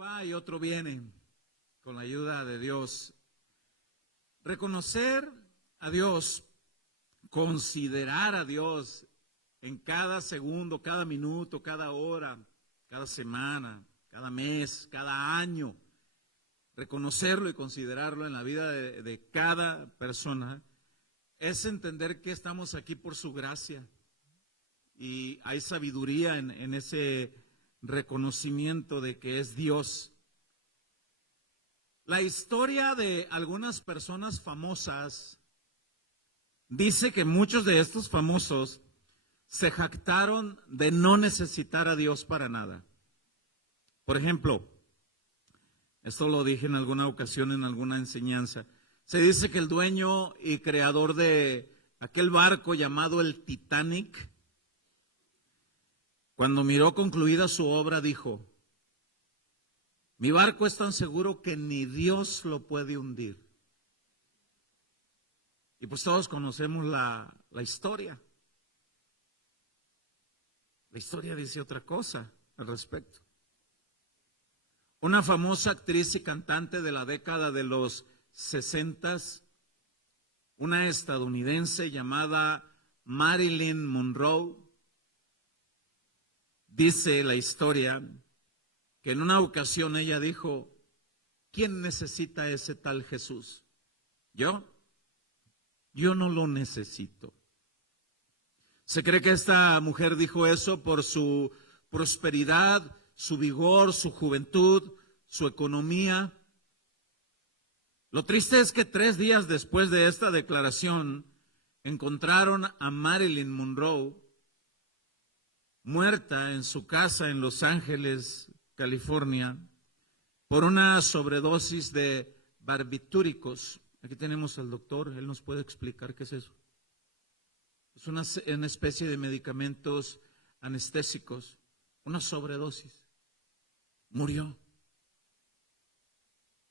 va y otro viene, con la ayuda de Dios. Reconocer a Dios, considerar a Dios en cada segundo, cada minuto, cada hora, cada semana, cada mes, cada año. Reconocerlo y considerarlo en la vida de cada persona es entender que estamos aquí por su gracia. Y hay sabiduría en ese reconocimiento de que es Dios. La historia de algunas personas famosas dice que muchos de estos famosos se jactaron de no necesitar a Dios para nada. Por ejemplo, esto lo dije en alguna ocasión en alguna enseñanza, se dice que el dueño y creador de aquel barco llamado el Titanic, cuando miró concluida su obra, dijo: mi barco es tan seguro que ni Dios lo puede hundir. Y pues todos conocemos la historia. La historia dice otra cosa al respecto. Una famosa actriz y cantante de la década de los 60, una estadounidense llamada Marilyn Monroe, dice la historia que en una ocasión ella dijo: ¿quién necesita ese tal Jesús? ¿Yo? Yo no lo necesito. Se cree que esta mujer dijo eso por su prosperidad, su vigor, su juventud, su economía. Lo triste es que 3 días después de esta declaración encontraron a Marilyn Monroe muerta en su casa en Los Ángeles, California, por una sobredosis de barbitúricos. Aquí tenemos al doctor, él nos puede explicar qué es eso. Es una especie de medicamentos anestésicos, una sobredosis. Murió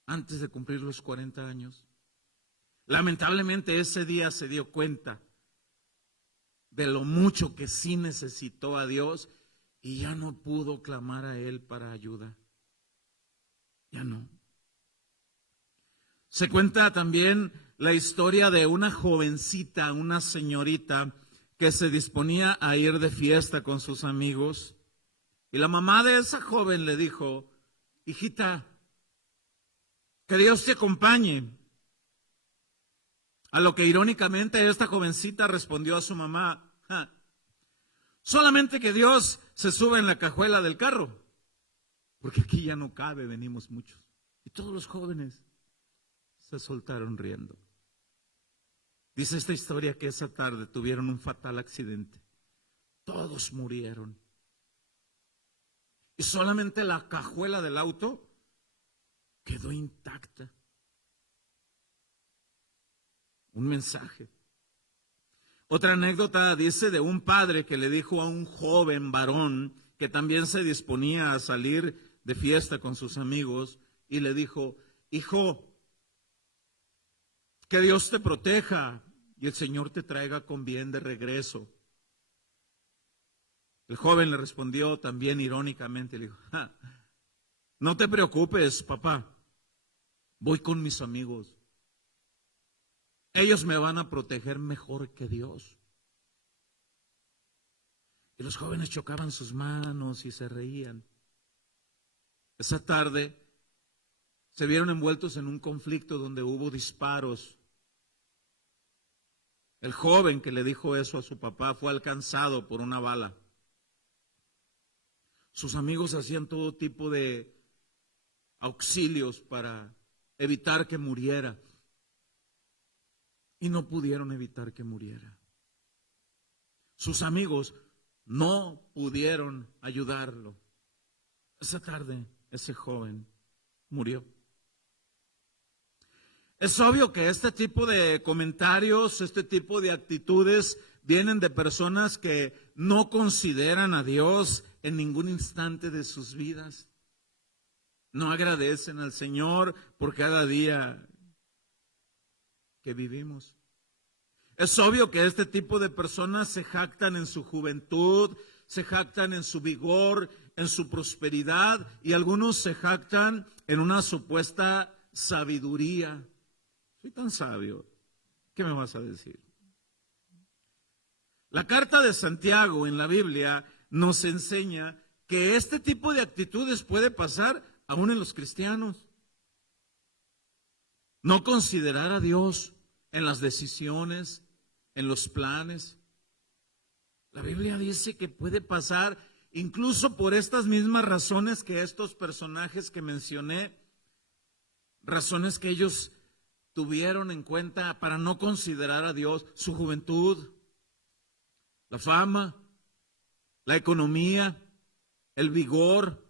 antes de cumplir los 40 años. Lamentablemente ese día se dio cuenta de lo mucho que sí necesitó a Dios y ya no pudo clamar a Él para ayuda. Ya no. Se cuenta también la historia de una jovencita, una señorita que se disponía a ir de fiesta con sus amigos. Y la mamá de esa joven le dijo: hijita, que Dios te acompañe. A lo que irónicamente esta jovencita respondió a su mamá: solamente que Dios se sube en la cajuela del carro, porque aquí ya no cabe, venimos muchos. Y todos los jóvenes se soltaron riendo. Dice esta historia que esa tarde tuvieron un fatal accidente. Todos murieron. Y solamente la cajuela del auto quedó intacta. Un mensaje. Otra anécdota dice de un padre que le dijo a un joven varón que también se disponía a salir de fiesta con sus amigos y le dijo: hijo, que Dios te proteja y el Señor te traiga con bien de regreso. El joven le respondió también irónicamente, le dijo: no te preocupes, papá, voy con mis amigos. Ellos me van a proteger mejor que Dios. Y los jóvenes chocaban sus manos y se reían. Esa tarde se vieron envueltos en un conflicto donde hubo disparos. El joven que le dijo eso a su papá fue alcanzado por una bala. Sus amigos hacían todo tipo de auxilios para evitar que muriera. Y no pudieron evitar que muriera. Sus amigos no pudieron ayudarlo. Esa tarde, ese joven murió. Es obvio que este tipo de comentarios, este tipo de actitudes vienen de personas que no consideran a Dios en ningún instante de sus vidas. No agradecen al Señor por cada día que vivimos. Es obvio que este tipo de personas se jactan en su juventud, se jactan en su vigor, en su prosperidad y algunos se jactan en una supuesta sabiduría. Soy tan sabio, ¿qué me vas a decir? La carta de Santiago en la Biblia nos enseña que este tipo de actitudes puede pasar aún en los cristianos. No considerar a Dios en las decisiones, en los planes. La Biblia dice que puede pasar incluso por estas mismas razones que estos personajes que mencioné, razones que ellos tuvieron en cuenta para no considerar a Dios, su juventud, la fama, la economía, el vigor,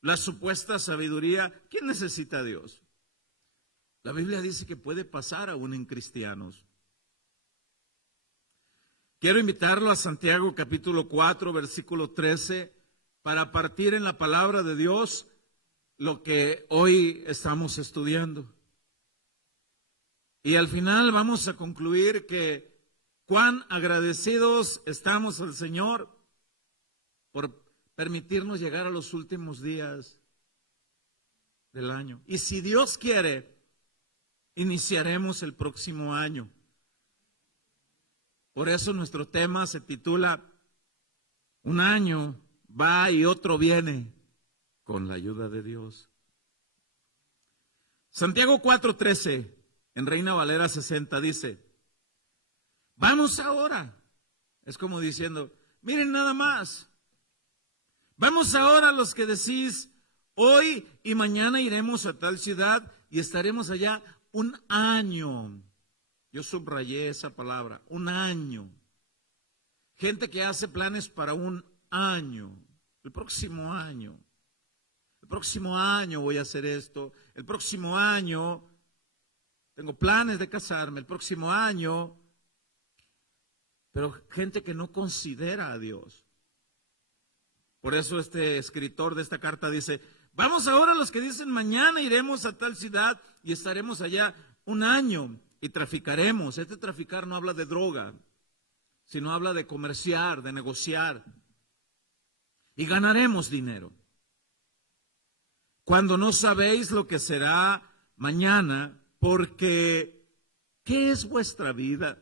la supuesta sabiduría. ¿Quién necesita a Dios? La Biblia dice que puede pasar aún en cristianos. Quiero invitarlo a Santiago capítulo 4, versículo 13, para partir en la palabra de Dios lo que hoy estamos estudiando. Y al final vamos a concluir que cuán agradecidos estamos al Señor por permitirnos llegar a los últimos días del año. Y si Dios quiere, iniciaremos el próximo año. Por eso nuestro tema se titula Un año va y otro viene con la ayuda de Dios. Santiago 4:13 en Reina Valera 60 dice: vamos ahora. Es como diciendo, miren nada más. Vamos ahora los que decís, hoy y mañana iremos a tal ciudad y estaremos allá un año. Yo subrayé esa palabra, un año. Gente que hace planes para un año, el próximo año. El próximo año voy a hacer esto, el próximo año tengo planes de casarme, el próximo año. Pero gente que no considera a Dios. Por eso este escritor de esta carta dice, vamos ahora los que dicen mañana iremos a tal ciudad y estaremos allá un año y traficaremos. Este traficar no habla de droga, sino habla de comerciar, de negociar. Y ganaremos dinero. Cuando no sabéis lo que será mañana, porque ¿qué es vuestra vida?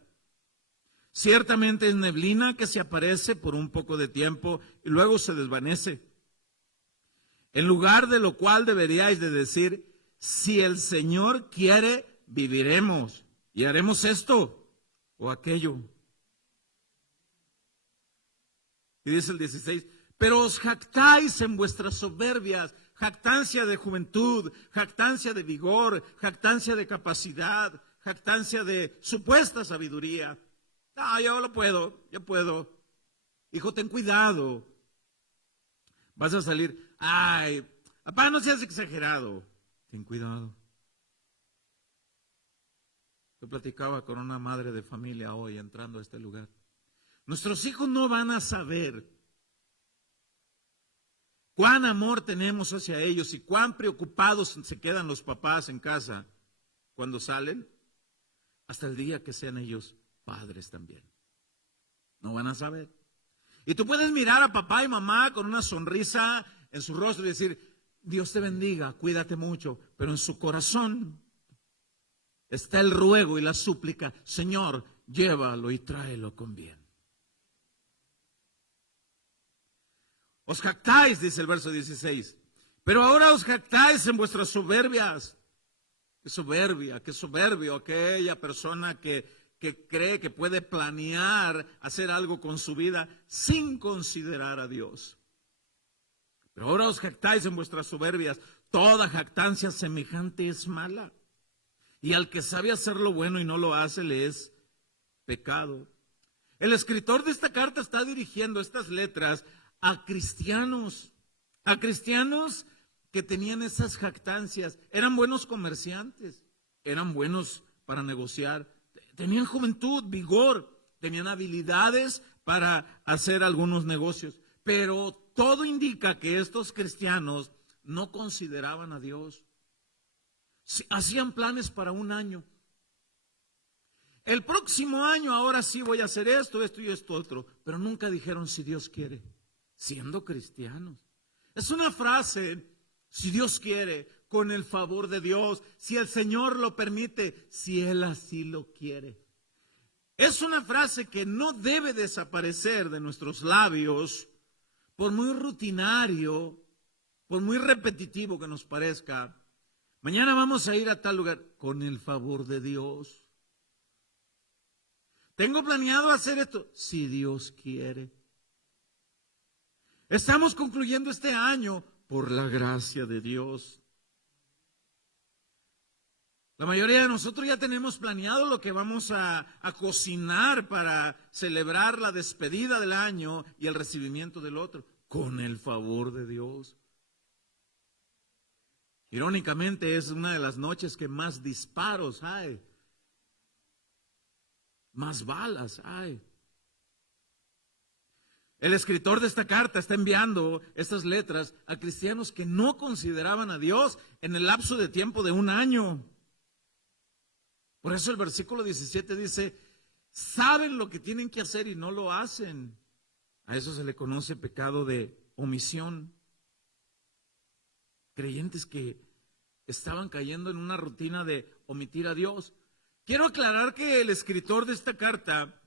Ciertamente es neblina que se aparece por un poco de tiempo y luego se desvanece. En lugar de lo cual deberíais de decir, si el Señor quiere, viviremos y haremos esto o aquello. Y dice el 16, pero os jactáis en vuestras soberbias, jactancia de juventud, jactancia de vigor, jactancia de capacidad, jactancia de supuesta sabiduría. No, yo lo puedo, yo puedo. Hijo, ten cuidado. Vas a salir, ay, papá, no seas exagerado. Ten cuidado. Yo platicaba con una madre de familia hoy entrando a este lugar. Nuestros hijos no van a saber cuán amor tenemos hacia ellos y cuán preocupados se quedan los papás en casa cuando salen, hasta el día que sean ellos padres también. No van a saber. Y tú puedes mirar a papá y mamá con una sonrisa en su rostro y decir, Dios te bendiga, cuídate mucho, pero en su corazón está el ruego y la súplica, Señor, llévalo y tráelo con bien. Os jactáis, dice el verso 16, pero ahora os jactáis en vuestras soberbias. Qué soberbia, qué soberbio aquella persona que cree que puede planear hacer algo con su vida sin considerar a Dios. Pero ahora os jactáis en vuestras soberbias. Toda jactancia semejante es mala. Y al que sabe hacer lo bueno y no lo hace, le es pecado. El escritor de esta carta está dirigiendo estas letras a cristianos que tenían esas jactancias. Eran buenos comerciantes, eran buenos para negociar. Tenían juventud, vigor, tenían habilidades para hacer algunos negocios. Pero todo indica que estos cristianos no consideraban a Dios. Hacían planes para un año. El próximo año ahora sí voy a hacer esto y esto otro. Pero nunca dijeron si Dios quiere, siendo cristianos. Es una frase, si Dios quiere, con el favor de Dios, si el Señor lo permite, si Él así lo quiere. Es una frase que no debe desaparecer de nuestros labios, por muy rutinario, por muy repetitivo que nos parezca. Mañana vamos a ir a tal lugar con el favor de Dios. Tengo planeado hacer esto, si Dios quiere. Estamos concluyendo este año por la gracia de Dios. La mayoría de nosotros ya tenemos planeado lo que vamos a cocinar para celebrar la despedida del año y el recibimiento del otro, con el favor de Dios. Irónicamente, es una de las noches que más disparos hay, más balas hay. El escritor de esta carta está enviando estas letras a cristianos que no consideraban a Dios en el lapso de tiempo de un año. Por eso el versículo 17 dice, saben lo que tienen que hacer y no lo hacen. A eso se le conoce pecado de omisión. Creyentes que estaban cayendo en una rutina de omitir a Dios. Quiero aclarar que el escritor de esta carta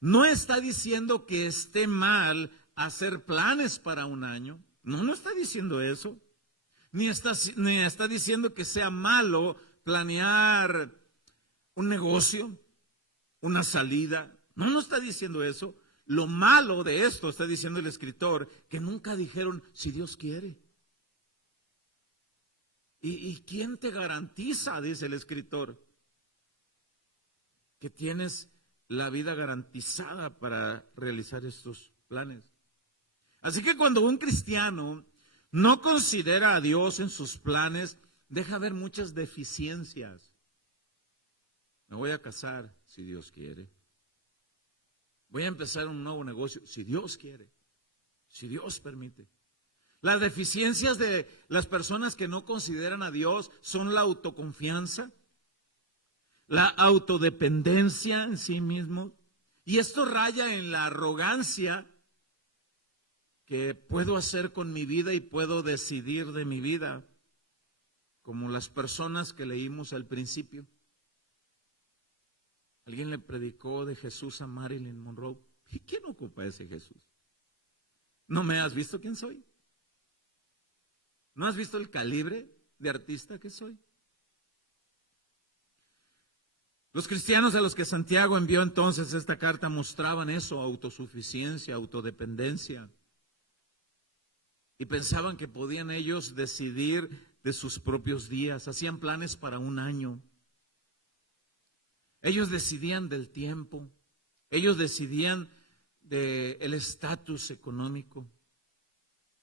no está diciendo que esté mal hacer planes para un año. No está diciendo eso. Ni está diciendo que sea malo planear un negocio, una salida. No está diciendo eso. Lo malo de esto, está diciendo el escritor, que nunca dijeron, si Dios quiere. ¿Y quién te garantiza, dice el escritor, que tienes la vida garantizada para realizar estos planes? Así que cuando un cristiano no considera a Dios en sus planes, deja ver muchas deficiencias. Me voy a casar, si Dios quiere. Voy a empezar un nuevo negocio, si Dios quiere, si Dios permite. Las deficiencias de las personas que no consideran a Dios son la autoconfianza, la autodependencia en sí mismo, y esto raya en la arrogancia que puedo hacer con mi vida y puedo decidir de mi vida, como las personas que leímos al principio. Alguien le predicó de Jesús a Marilyn Monroe. ¿Y quién ocupa ese Jesús? ¿No me has visto quién soy? ¿No has visto el calibre de artista que soy? Los cristianos a los que Santiago envió entonces esta carta mostraban eso, autosuficiencia, autodependencia. Y pensaban que podían ellos decidir de sus propios días, hacían planes para un año. Ellos decidían del tiempo, ellos decidían del estatus económico.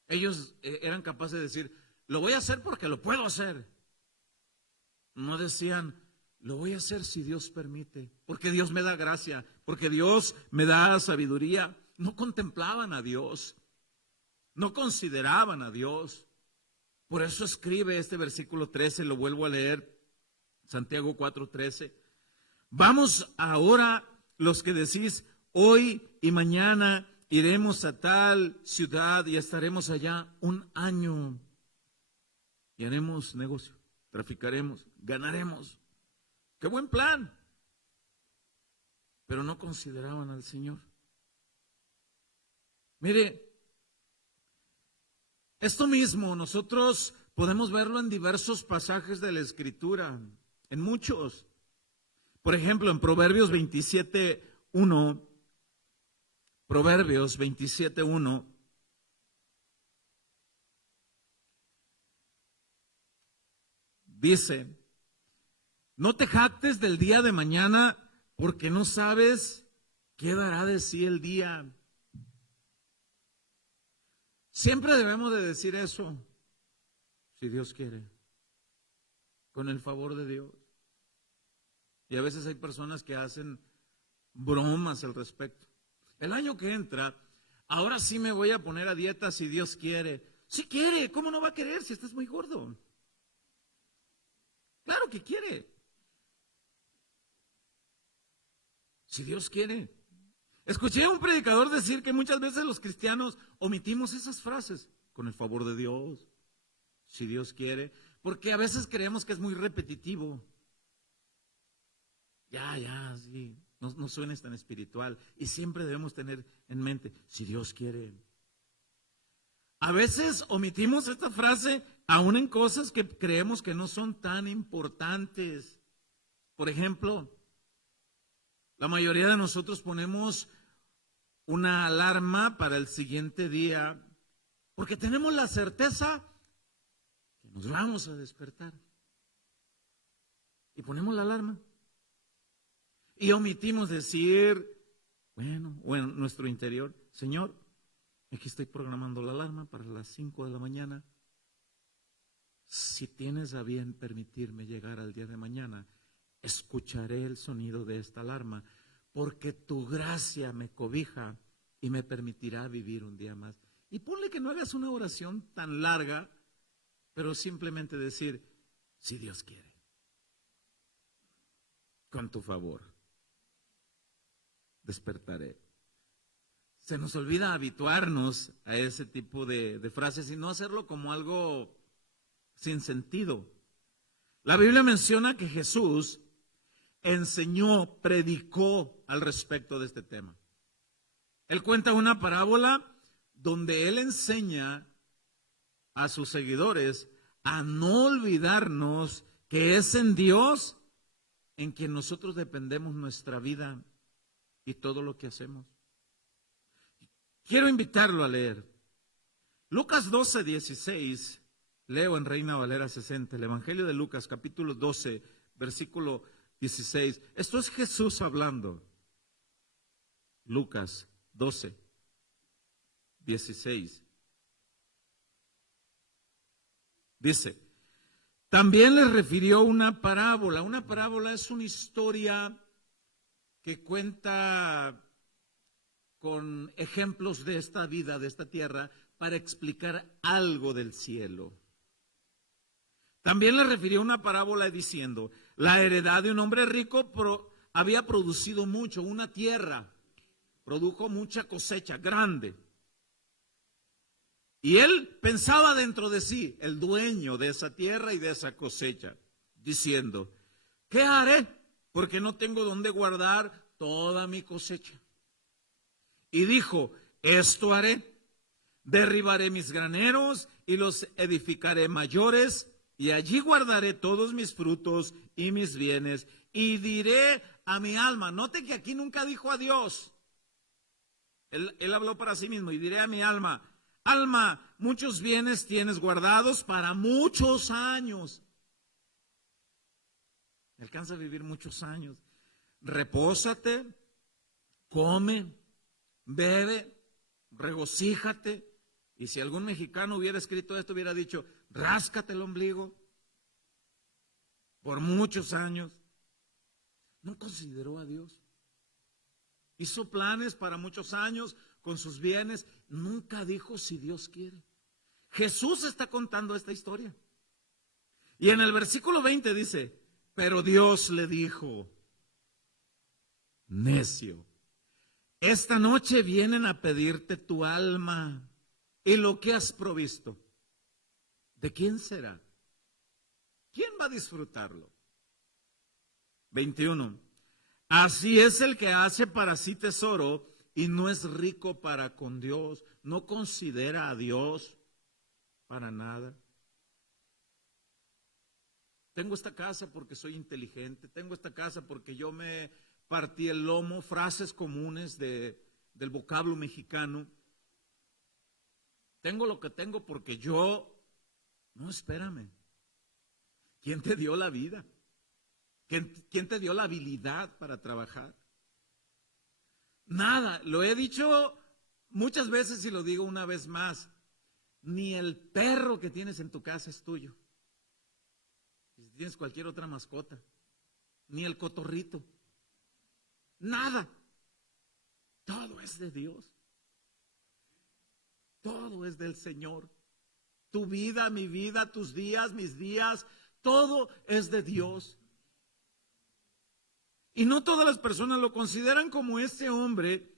Ellos eran capaces de decir, lo voy a hacer porque lo puedo hacer. No decían, lo voy a hacer si Dios permite, porque Dios me da gracia, porque Dios me da sabiduría. No contemplaban a Dios, no consideraban a Dios. Por eso escribe este versículo 13, lo vuelvo a leer, Santiago 4:13. Vamos ahora los que decís, hoy y mañana iremos a tal ciudad y estaremos allá un año. Y haremos negocio, traficaremos, ganaremos. ¡Qué buen plan! Pero no consideraban al Señor. Mire, esto mismo nosotros podemos verlo en diversos pasajes de la Escritura, en muchos. Por ejemplo, en Proverbios 27:1, Proverbios 27:1, dice, no te jactes del día de mañana porque no sabes qué dará de sí el día. Siempre debemos de decir eso, si Dios quiere, con el favor de Dios. Y a veces hay personas que hacen bromas al respecto. El año que entra, ahora sí me voy a poner a dieta si Dios quiere. Si quiere, ¿cómo no va a querer si estás muy gordo? Claro que quiere. Si Dios quiere. Escuché a un predicador decir que muchas veces los cristianos omitimos esas frases. con el favor de Dios, si Dios quiere, porque a veces creemos que es muy repetitivo. Ya, sí, no suenes tan espiritual. Y siempre debemos tener en mente, si Dios quiere. A veces omitimos esta frase aún en cosas que creemos que no son tan importantes. Por ejemplo, la mayoría de nosotros ponemos una alarma para el siguiente día porque tenemos la certeza que nos vamos a despertar. Y ponemos la alarma. Y omitimos decir, bueno, o en nuestro interior, Señor, aquí estoy programando la alarma para las 5 de la mañana. Si tienes a bien permitirme llegar al día de mañana, escucharé el sonido de esta alarma, porque tu gracia me cobija y me permitirá vivir un día más. Y ponle que no hagas una oración tan larga, pero simplemente decir, si Dios quiere, con tu favor, despertaré. Se nos olvida habituarnos a ese tipo de frases y no hacerlo como algo sin sentido. La Biblia menciona que Jesús enseñó, predicó al respecto de este tema. Él cuenta una parábola donde él enseña a sus seguidores a no olvidarnos que es en Dios en quien nosotros dependemos nuestra vida y todo lo que hacemos. Quiero invitarlo a leer Lucas 12:16, leo en Reina Valera 60, el Evangelio de Lucas, capítulo 12, versículo 16. Esto es Jesús hablando. Lucas 12:16. Dice, también les refirió una parábola. Una parábola es una historia que cuenta con ejemplos de esta vida, de esta tierra, para explicar algo del cielo. También le refirió una parábola diciendo, la heredad de un hombre rico había producido mucho, una tierra, produjo mucha cosecha grande. Y él pensaba dentro de sí, el dueño de esa tierra y de esa cosecha, diciendo, ¿qué haré? Porque no tengo dónde guardar toda mi cosecha. Y dijo, esto haré, derribaré mis graneros y los edificaré mayores, y allí guardaré todos mis frutos y mis bienes, y diré a mi alma, note que aquí nunca dijo a Dios, él habló para sí mismo, y diré a mi alma, alma, muchos bienes tienes guardados para muchos años. Me alcanza a vivir muchos años. Repósate, come, bebe, regocíjate. Y si algún mexicano hubiera escrito esto, hubiera dicho, ráscate el ombligo por muchos años. No consideró a Dios. Hizo planes para muchos años con sus bienes. Nunca dijo si Dios quiere. Jesús está contando esta historia. Y en el versículo 20 dice, pero Dios le dijo, necio, esta noche vienen a pedirte tu alma y lo que has provisto. ¿De quién será? ¿Quién va a disfrutarlo? 21. Así es el que hace para sí tesoro y no es rico para con Dios. No considera a Dios para nada. Tengo esta casa porque soy inteligente. Tengo esta casa porque yo me partí el lomo. Frases comunes del vocablo mexicano. Tengo lo que tengo porque yo... No, espérame. ¿Quién te dio la vida? ¿Quién te dio la habilidad para trabajar? Nada, lo he dicho muchas veces y lo digo una vez más. Ni el perro que tienes en tu casa es tuyo. Si tienes cualquier otra mascota, ni el cotorrito, nada. Todo es de Dios. Todo es del Señor. Tu vida, mi vida, tus días, mis días, todo es de Dios. Y no todas las personas lo consideran como este hombre.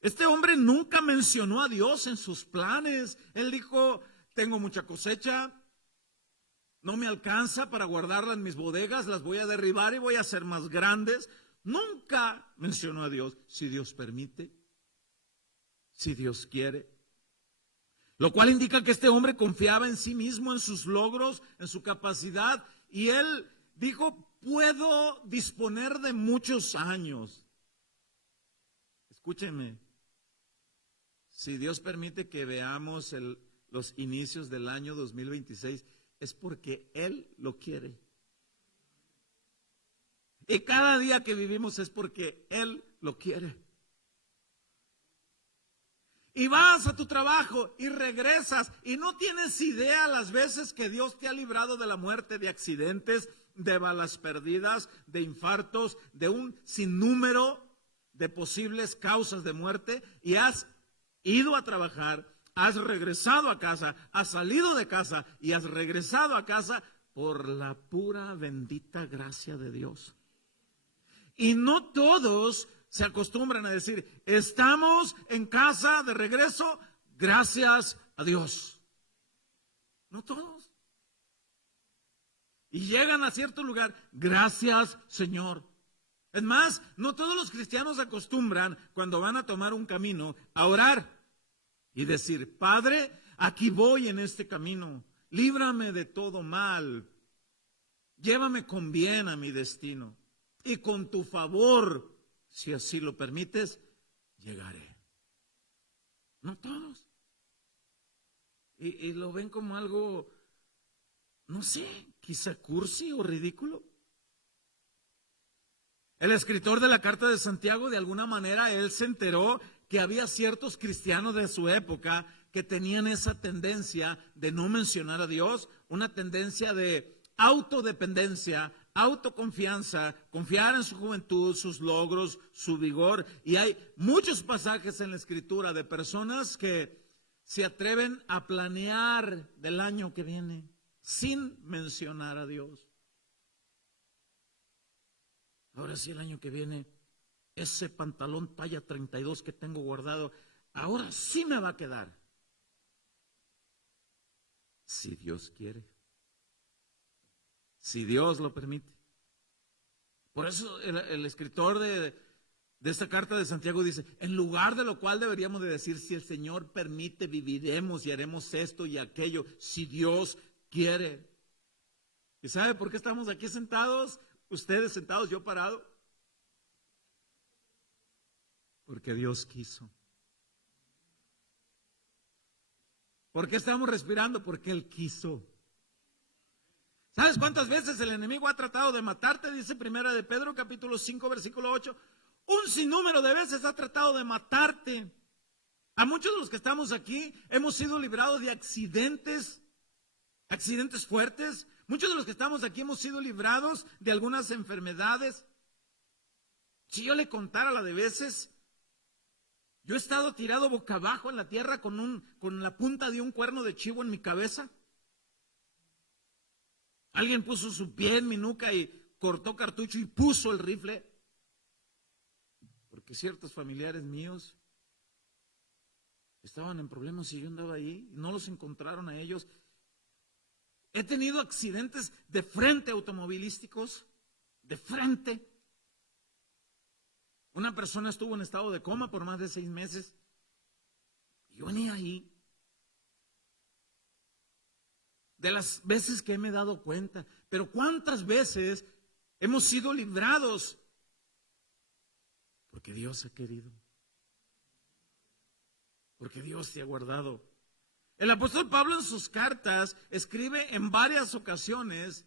Este hombre nunca mencionó a Dios en sus planes. Él dijo, tengo mucha cosecha, no me alcanza para guardarla en mis bodegas, las voy a derribar y voy a hacer más grandes. Nunca mencionó a Dios, si Dios permite, si Dios quiere. Lo cual indica que este hombre confiaba en sí mismo, en sus logros, en su capacidad. Y él dijo, puedo disponer de muchos años. Escúchenme, si Dios permite que veamos los inicios del año 2026, es porque Él lo quiere. Y cada día que vivimos es porque Él lo quiere. Y vas a tu trabajo y regresas y no tienes idea las veces que Dios te ha librado de la muerte, de accidentes, de balas perdidas, de infartos, de un sinnúmero de posibles causas de muerte, y has ido a trabajar, has regresado a casa, has salido de casa y has regresado a casa por la pura bendita gracia de Dios. Y no todos se acostumbran a decir, estamos en casa de regreso, gracias a Dios. No todos. Y llegan a cierto lugar, gracias Señor. Es más, no todos los cristianos acostumbran, cuando van a tomar un camino, a orar y decir, Padre, aquí voy en este camino, líbrame de todo mal, llévame con bien a mi destino, y con tu favor, si así lo permites, llegaré. No todos. Y lo ven como algo, no sé, quizá cursi o ridículo. El escritor de la carta de Santiago, de alguna manera, él se enteró que había ciertos cristianos de su época que tenían esa tendencia de no mencionar a Dios, una tendencia de autodependencia, autoconfianza, confiar en su juventud, sus logros, su vigor. Y hay muchos pasajes en la Escritura de personas que se atreven a planear del año que viene sin mencionar a Dios. Ahora sí, el año que viene, ese pantalón talla 32 que tengo guardado, ahora sí me va a quedar. Si Dios quiere. Si Dios lo permite. Por eso el escritor de esta carta de Santiago dice, en lugar de lo cual deberíamos de decir, si el Señor permite, viviremos y haremos esto y aquello, si Dios quiere. ¿Y sabe por qué estamos aquí sentados? Ustedes sentados, yo parado. Porque Dios quiso. ¿Por qué estamos respirando? Porque Él quiso. ¿Sabes cuántas veces el enemigo ha tratado de matarte? Dice Primera de Pedro, capítulo 5, versículo 8. Un sinnúmero de veces ha tratado de matarte. A muchos de los que estamos aquí hemos sido librados de accidentes fuertes. Muchos de los que estamos aquí hemos sido librados de algunas enfermedades. Si yo le contara la de veces, yo he estado tirado boca abajo en la tierra con la punta de un cuerno de chivo en mi cabeza. Alguien puso su pie en mi nuca y cortó cartucho y puso el rifle. Porque ciertos familiares míos estaban en problemas y yo andaba ahí y no los encontraron a ellos. He tenido accidentes de frente automovilísticos, de frente. Una persona estuvo en estado de coma por más de 6 meses. Yo venía ahí. De las veces que me he dado cuenta, pero ¿cuántas veces hemos sido librados? Porque Dios ha querido. Porque Dios te ha guardado. El apóstol Pablo en sus cartas escribe en varias ocasiones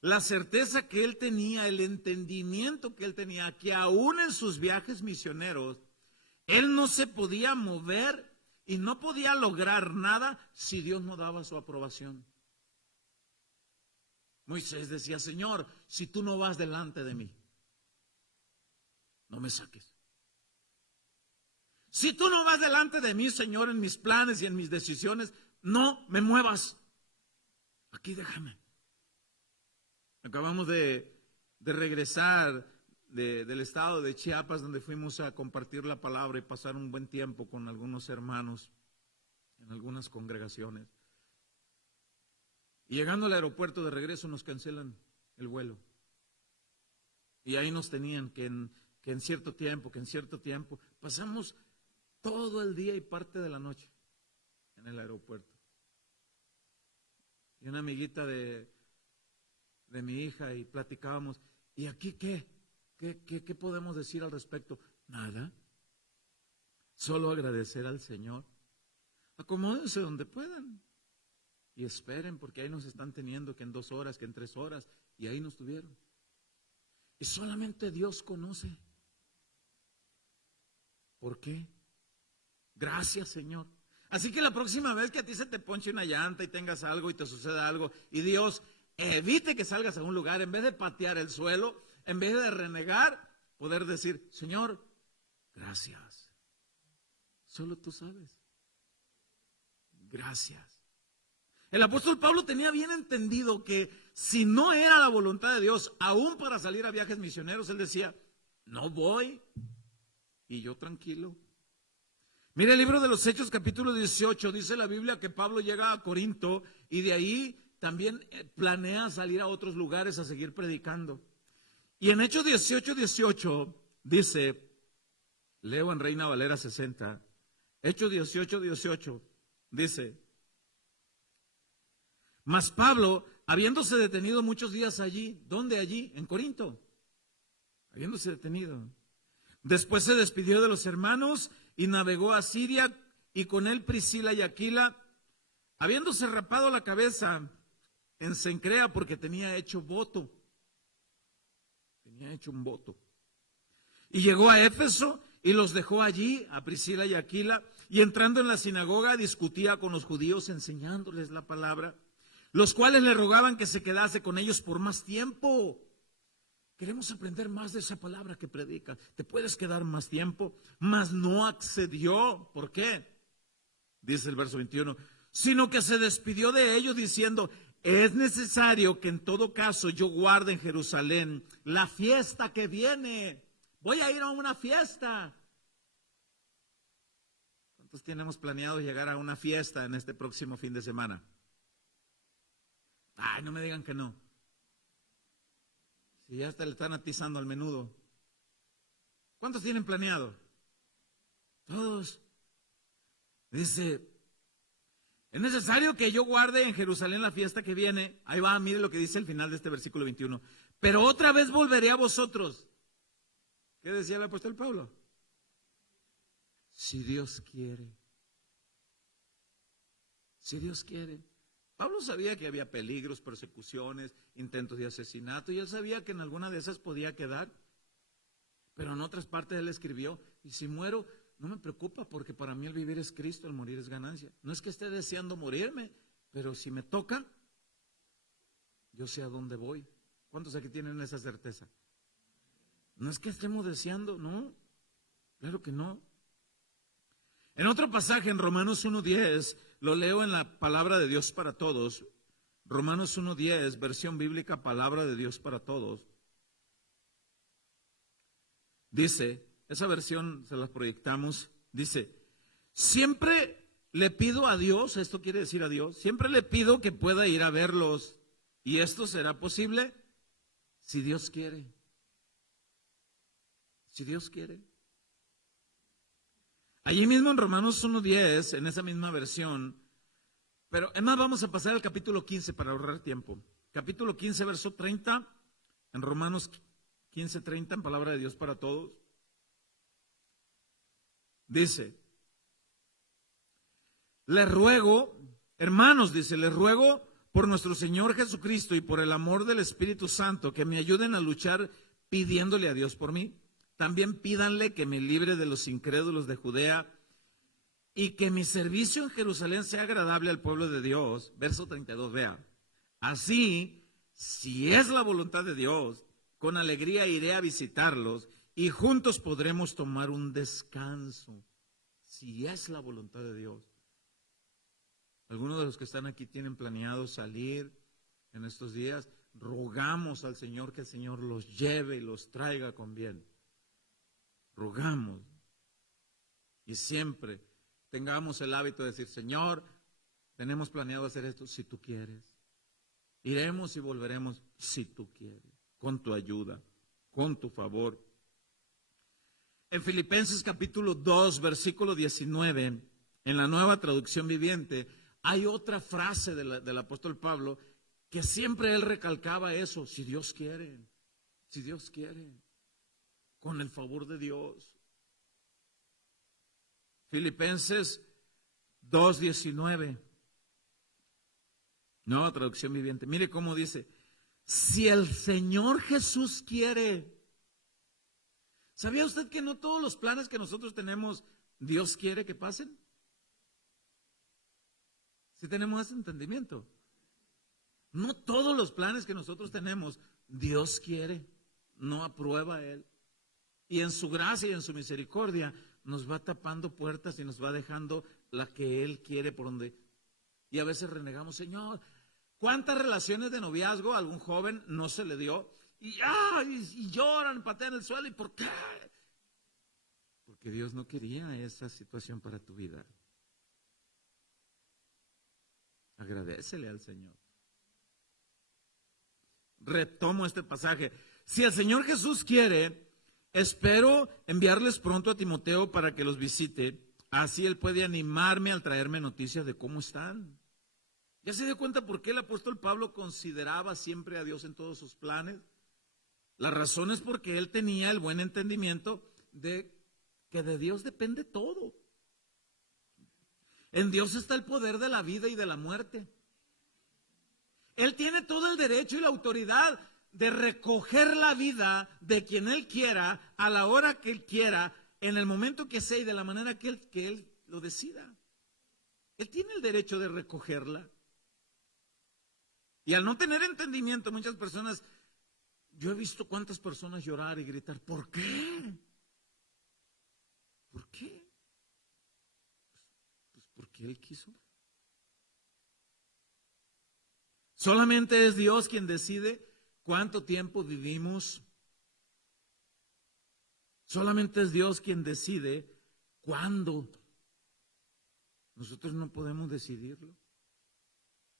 la certeza que él tenía, el entendimiento que él tenía, que aún en sus viajes misioneros, él no se podía mover y no podía lograr nada si Dios no daba su aprobación. Moisés decía, Señor, si tú no vas delante de mí, no me saques. Si tú no vas delante de mí, Señor, en mis planes y en mis decisiones, no me muevas. Aquí déjame. Acabamos de regresar del estado de Chiapas, donde fuimos a compartir la palabra y pasar un buen tiempo con algunos hermanos en algunas congregaciones. Y llegando al aeropuerto de regreso nos cancelan el vuelo. Y ahí nos tenían que en cierto tiempo, pasamos todo el día y parte de la noche en el aeropuerto. Y una amiguita de mi hija y platicábamos, ¿y aquí qué? ¿Qué podemos decir al respecto? Nada. Solo agradecer al Señor. Acomódense donde puedan. Y esperen, porque ahí nos están teniendo que en 2 horas, que en 3 horas, y ahí nos tuvieron. Y solamente Dios conoce. ¿Por qué? Gracias, Señor. Así que la próxima vez que a ti se te ponche una llanta y tengas algo y te suceda algo, y Dios evite que salgas a un lugar, en vez de patear el suelo, en vez de renegar, poder decir, Señor, gracias. Solo tú sabes. Gracias. El apóstol Pablo tenía bien entendido que si no era la voluntad de Dios, aún para salir a viajes misioneros, él decía, no voy, y yo tranquilo. Mira el libro de los Hechos, capítulo 18, dice la Biblia que Pablo llega a Corinto y de ahí también planea salir a otros lugares a seguir predicando. Y en Hechos 18 dice, leo en Reina Valera 60, Hechos 18 dice, mas Pablo, habiéndose detenido muchos días allí, ¿dónde allí? En Corinto, habiéndose detenido. Después se despidió de los hermanos y navegó a Siria, y con él Priscila y Aquila, habiéndose rapado la cabeza en Cencrea porque tenía hecho voto. Tenía hecho un voto. Y llegó a Éfeso y los dejó allí, a Priscila y Aquila, y entrando en la sinagoga discutía con los judíos enseñándoles la palabra, los cuales le rogaban que se quedase con ellos por más tiempo. Queremos aprender más de esa palabra que predica. Te puedes quedar más tiempo, mas no accedió. ¿Por qué? Dice el verso 21, sino que se despidió de ellos diciendo, es necesario que en todo caso yo guarde en Jerusalén la fiesta que viene. Voy a ir a una fiesta. ¿Cuántos tenemos planeado llegar a una fiesta en este próximo fin de semana? Ay, no me digan que no. Si ya hasta le están atizando al menudo. ¿Cuántos tienen planeado? Todos. Dice, es necesario que yo guarde en Jerusalén la fiesta que viene. Ahí va, mire lo que dice el final de este versículo 21. Pero otra vez volveré a vosotros. ¿Qué decía el apóstol Pablo? Si Dios quiere. Si Dios quiere. Pablo sabía que había peligros, persecuciones, intentos de asesinato, y él sabía que en alguna de esas podía quedar. Pero en otras partes él escribió, y si muero, no me preocupa, porque para mí el vivir es Cristo, el morir es ganancia. No es que esté deseando morirme, pero si me toca, yo sé a dónde voy. ¿Cuántos aquí tienen esa certeza? No es que estemos deseando, no, claro que no. En otro pasaje, en Romanos 1:10, lo leo en la palabra de Dios para todos. Romanos 1:10, versión bíblica, palabra de Dios para todos. Dice, esa versión se la proyectamos, dice, siempre le pido a Dios, esto quiere decir a Dios, siempre le pido que pueda ir a verlos, y esto será posible si Dios quiere. Si Dios quiere. Allí mismo en Romanos 1:10, en esa misma versión, pero además vamos a pasar al capítulo 15 para ahorrar tiempo. Capítulo 15, verso 30, en Romanos 15:30, en palabra de Dios para todos. Dice, les ruego, hermanos, dice, les ruego por nuestro Señor Jesucristo y por el amor del Espíritu Santo, que me ayuden a luchar pidiéndole a Dios por mí. También pídanle que me libre de los incrédulos de Judea y que mi servicio en Jerusalén sea agradable al pueblo de Dios. Verso 32, vea. Así, si es la voluntad de Dios, con alegría iré a visitarlos y juntos podremos tomar un descanso. Si es la voluntad de Dios. Algunos de los que están aquí tienen planeado salir en estos días. Rogamos al Señor que el Señor los lleve y los traiga con bien. Rogamos. Y siempre tengamos el hábito de decir, Señor, tenemos planeado hacer esto si tú quieres. Iremos y volveremos si tú quieres, con tu ayuda, con tu favor. En Filipenses capítulo 2, versículo 19, en la Nueva Traducción Viviente, hay otra frase del apóstol Pablo que siempre él recalcaba eso: si Dios quiere, con el favor de Dios. Filipenses 2:19, Nueva Traducción Viviente. Mire cómo dice: si el Señor Jesús quiere. ¿Sabía usted que no todos los planes que nosotros tenemos Dios quiere que pasen? ¿Sí tenemos ese entendimiento? No todos los planes que nosotros tenemos Dios quiere, no aprueba Él. Y en su gracia y en su misericordia nos va tapando puertas y nos va dejando la que Él quiere por donde. Y a veces renegamos: Señor, ¿cuántas relaciones de noviazgo a algún joven no se le dio? Y lloran, patean el suelo. ¿Y por qué? Porque Dios no quería esa situación para tu vida. Agradécele al Señor. Retomo este pasaje. Si el Señor Jesús quiere, espero enviarles pronto a Timoteo para que los visite. Así él puede animarme al traerme noticias de cómo están. ¿Ya se dio cuenta por qué el apóstol Pablo consideraba siempre a Dios en todos sus planes? La razón es porque él tenía el buen entendimiento de que de Dios depende todo. En Dios está el poder de la vida y de la muerte. Él tiene todo el derecho y la autoridad de recoger la vida de quien Él quiera, a la hora que Él quiera, en el momento que sea y de la manera que Él lo decida. Él tiene el derecho de recogerla. Y al no tener entendimiento, muchas personas, yo he visto cuántas personas llorar y gritar: ¿por qué? ¿Por qué? Pues porque Él quiso. Solamente es Dios quien decide cuánto tiempo vivimos. Solamente es Dios quien decide cuándo. Nosotros no podemos decidirlo.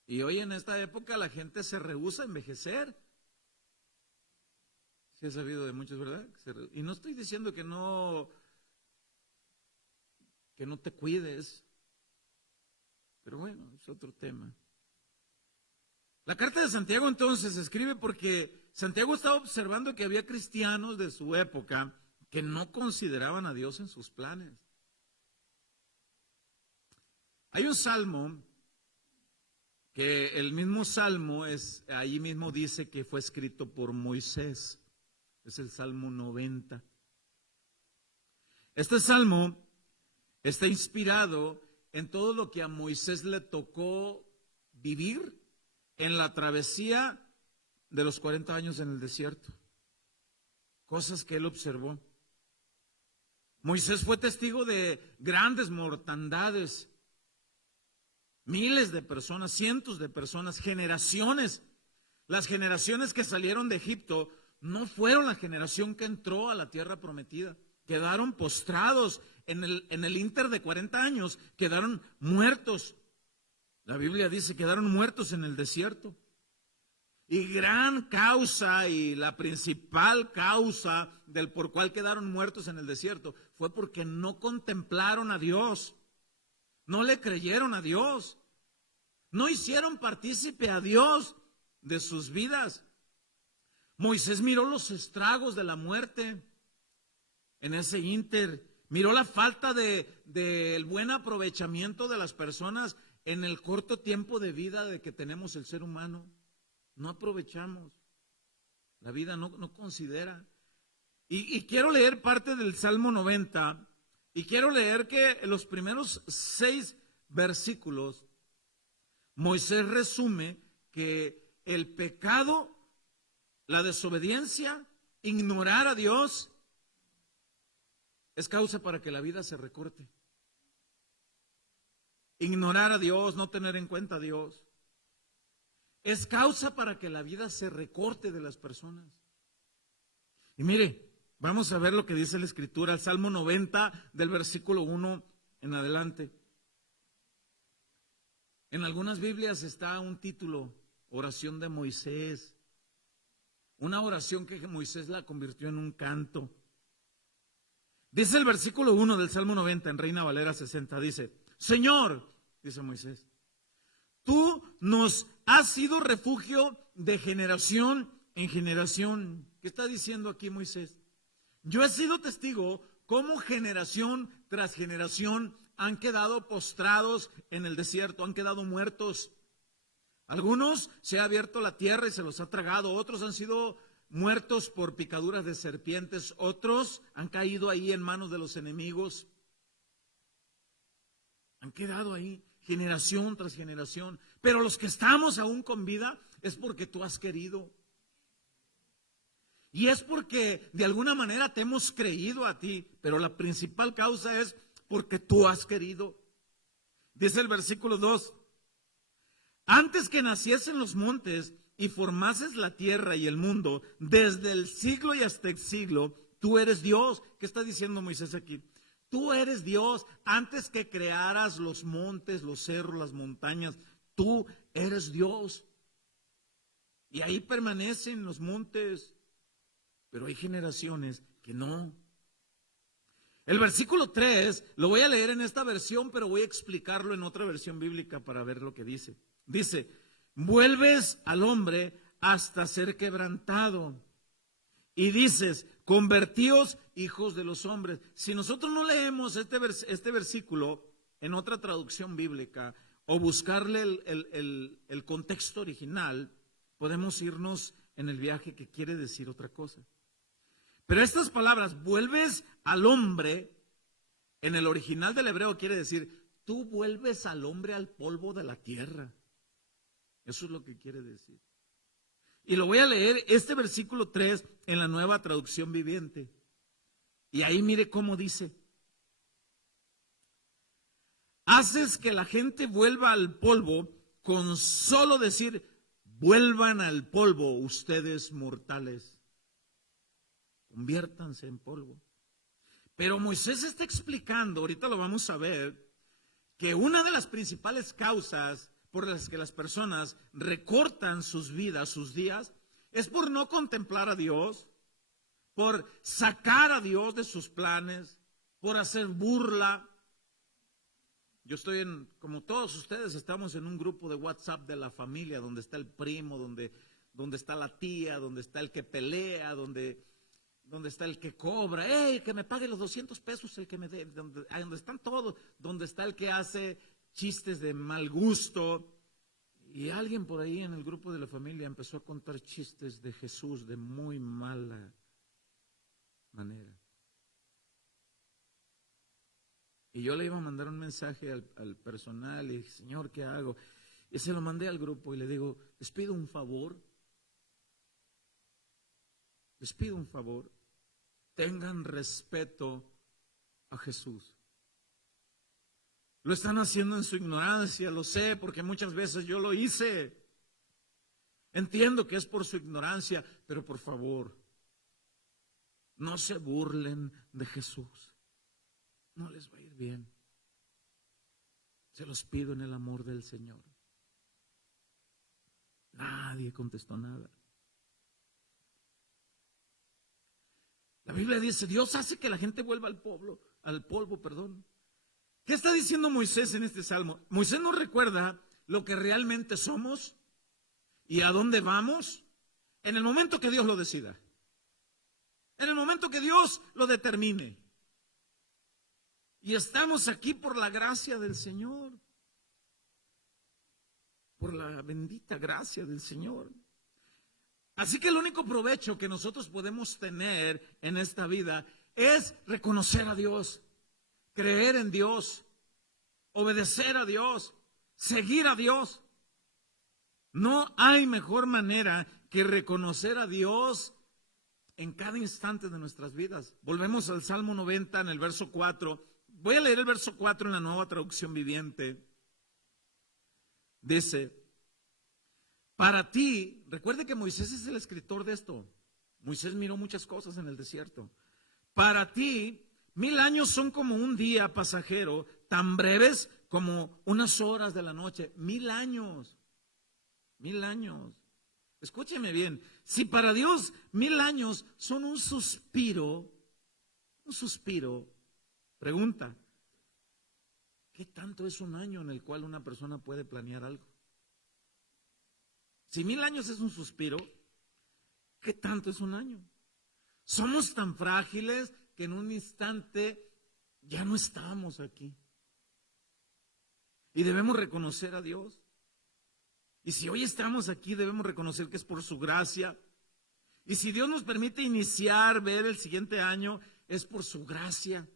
Y hoy en esta época la gente se rehúsa a envejecer. Sí has sabido de muchos, ¿verdad? Y no estoy diciendo que no te cuides. Pero bueno, es otro tema. La carta de Santiago entonces se escribe porque Santiago estaba observando que había cristianos de su época que no consideraban a Dios en sus planes. Hay un salmo que el mismo salmo ahí mismo dice que fue escrito por Moisés. Es el Salmo 90. Este salmo está inspirado en todo lo que a Moisés le tocó vivir en la travesía de los 40 años en el desierto. Cosas que él observó. Moisés fue testigo de grandes mortandades. Miles de personas, cientos de personas, generaciones. Las generaciones que salieron de Egipto no fueron la generación que entró a la tierra prometida. Quedaron postrados en el ínter de 40 años, quedaron muertos. La Biblia dice, quedaron muertos en el desierto. Y gran causa y la principal causa del por cual quedaron muertos en el desierto fue porque no contemplaron a Dios, no le creyeron a Dios, no hicieron partícipe a Dios de sus vidas. Moisés miró los estragos de la muerte en ese ínter, miró la falta del buen aprovechamiento de las personas en el corto tiempo de vida de que tenemos el ser humano. No aprovechamos la vida, no considera. Y quiero leer parte del Salmo 90 y quiero leer que en los primeros 6 versículos Moisés resume que el pecado, la desobediencia, ignorar a Dios es causa para que la vida se recorte. Ignorar a Dios, no tener en cuenta a Dios, es causa para que la vida se recorte de las personas. Y mire, vamos a ver lo que dice la Escritura, el Salmo 90 del versículo 1 en adelante. En algunas Biblias está un título oración de Moisés. Una oración que Moisés la convirtió en un canto. Dice el versículo 1 del Salmo 90 en Reina Valera 60, dice: Señor, dice Moisés, tú nos has sido refugio de generación en generación. ¿Qué está diciendo aquí Moisés? Yo he sido testigo cómo generación tras generación han quedado postrados en el desierto, han quedado muertos. Algunos se ha abierto la tierra y se los ha tragado, otros han sido muertos por picaduras de serpientes, otros han caído ahí en manos de los enemigos. Han quedado ahí generación tras generación, pero los que estamos aún con vida es porque tú has querido. Y es porque de alguna manera te hemos creído a ti, pero la principal causa es porque tú has querido. Dice el versículo 2: antes que naciesen los montes y formases la tierra y el mundo, desde el siglo y hasta el siglo, tú eres Dios. ¿Qué está diciendo Moisés aquí? Tú eres Dios. Antes que crearas los montes, los cerros, las montañas, tú eres Dios. Y ahí permanecen los montes, pero hay generaciones que no. El versículo 3 lo voy a leer en esta versión, pero voy a explicarlo en otra versión bíblica para ver lo que dice. Dice: vuelves al hombre hasta ser quebrantado. Y dices: convertíos hijos de los hombres. Si nosotros no leemos este versículo en otra traducción bíblica o buscarle el contexto original, podemos irnos en el viaje que quiere decir otra cosa. Pero estas palabras, vuelves al hombre, en el original del hebreo quiere decir, tú vuelves al hombre al polvo de la tierra. Eso es lo que quiere decir. Y lo voy a leer, este versículo 3, en la Nueva Traducción Viviente. Y ahí mire cómo dice: haces que la gente vuelva al polvo con solo decir: vuelvan al polvo ustedes mortales. Conviértanse en polvo. Pero Moisés está explicando, ahorita lo vamos a ver, que una de las principales causas por las que las personas recortan sus vidas, sus días, es por no contemplar a Dios, por sacar a Dios de sus planes, por hacer burla. Yo estoy como todos ustedes, estamos en un grupo de WhatsApp de la familia, donde está el primo, donde está la tía, donde está el que pelea, donde está el que cobra, que me pague los 200 pesos, el que me dé, donde están todos, donde está el que hace chistes de mal gusto. Y alguien por ahí en el grupo de la familia empezó a contar chistes de Jesús de muy mala manera. Y yo le iba a mandar un mensaje al personal y dije: Señor, ¿qué hago? Y se lo mandé al grupo y le digo: les pido un favor. Les pido un favor. Tengan respeto a Jesús. Lo están haciendo en su ignorancia, lo sé, porque muchas veces yo lo hice. Entiendo que es por su ignorancia, pero por favor, no se burlen de Jesús. No les va a ir bien. Se los pido en el amor del Señor. Nadie contestó nada. La Biblia dice: Dios hace que la gente vuelva al polvo. ¿Qué está diciendo Moisés en este salmo? Moisés nos recuerda lo que realmente somos y a dónde vamos en el momento que Dios lo decida. En el momento que Dios lo determine. Y estamos aquí por la gracia del Señor. Por la bendita gracia del Señor. Así que el único provecho que nosotros podemos tener en esta vida es reconocer a Dios, creer en Dios, obedecer a Dios, seguir a Dios. No hay mejor manera que reconocer a Dios en cada instante de nuestras vidas. Volvemos al Salmo 90 en el verso 4. Voy a leer el verso 4 en la Nueva Traducción Viviente. Dice: para ti, recuerde que Moisés es el escritor de esto. Moisés miró muchas cosas en el desierto. Para ti, 1000 años son como un día pasajero, tan breves como unas horas de la noche. 1000 años. 1000 años. Escúcheme bien, si para Dios 1000 años son un suspiro, pregunta, ¿qué tanto es un año en el cual una persona puede planear algo? Si 1000 años es un suspiro, ¿qué tanto es un año? Somos tan frágiles que en un instante ya no estamos aquí. Y debemos reconocer a Dios. Y si hoy estamos aquí, debemos reconocer que es por su gracia. Y si Dios nos permite iniciar, ver el siguiente año, es por su gracia.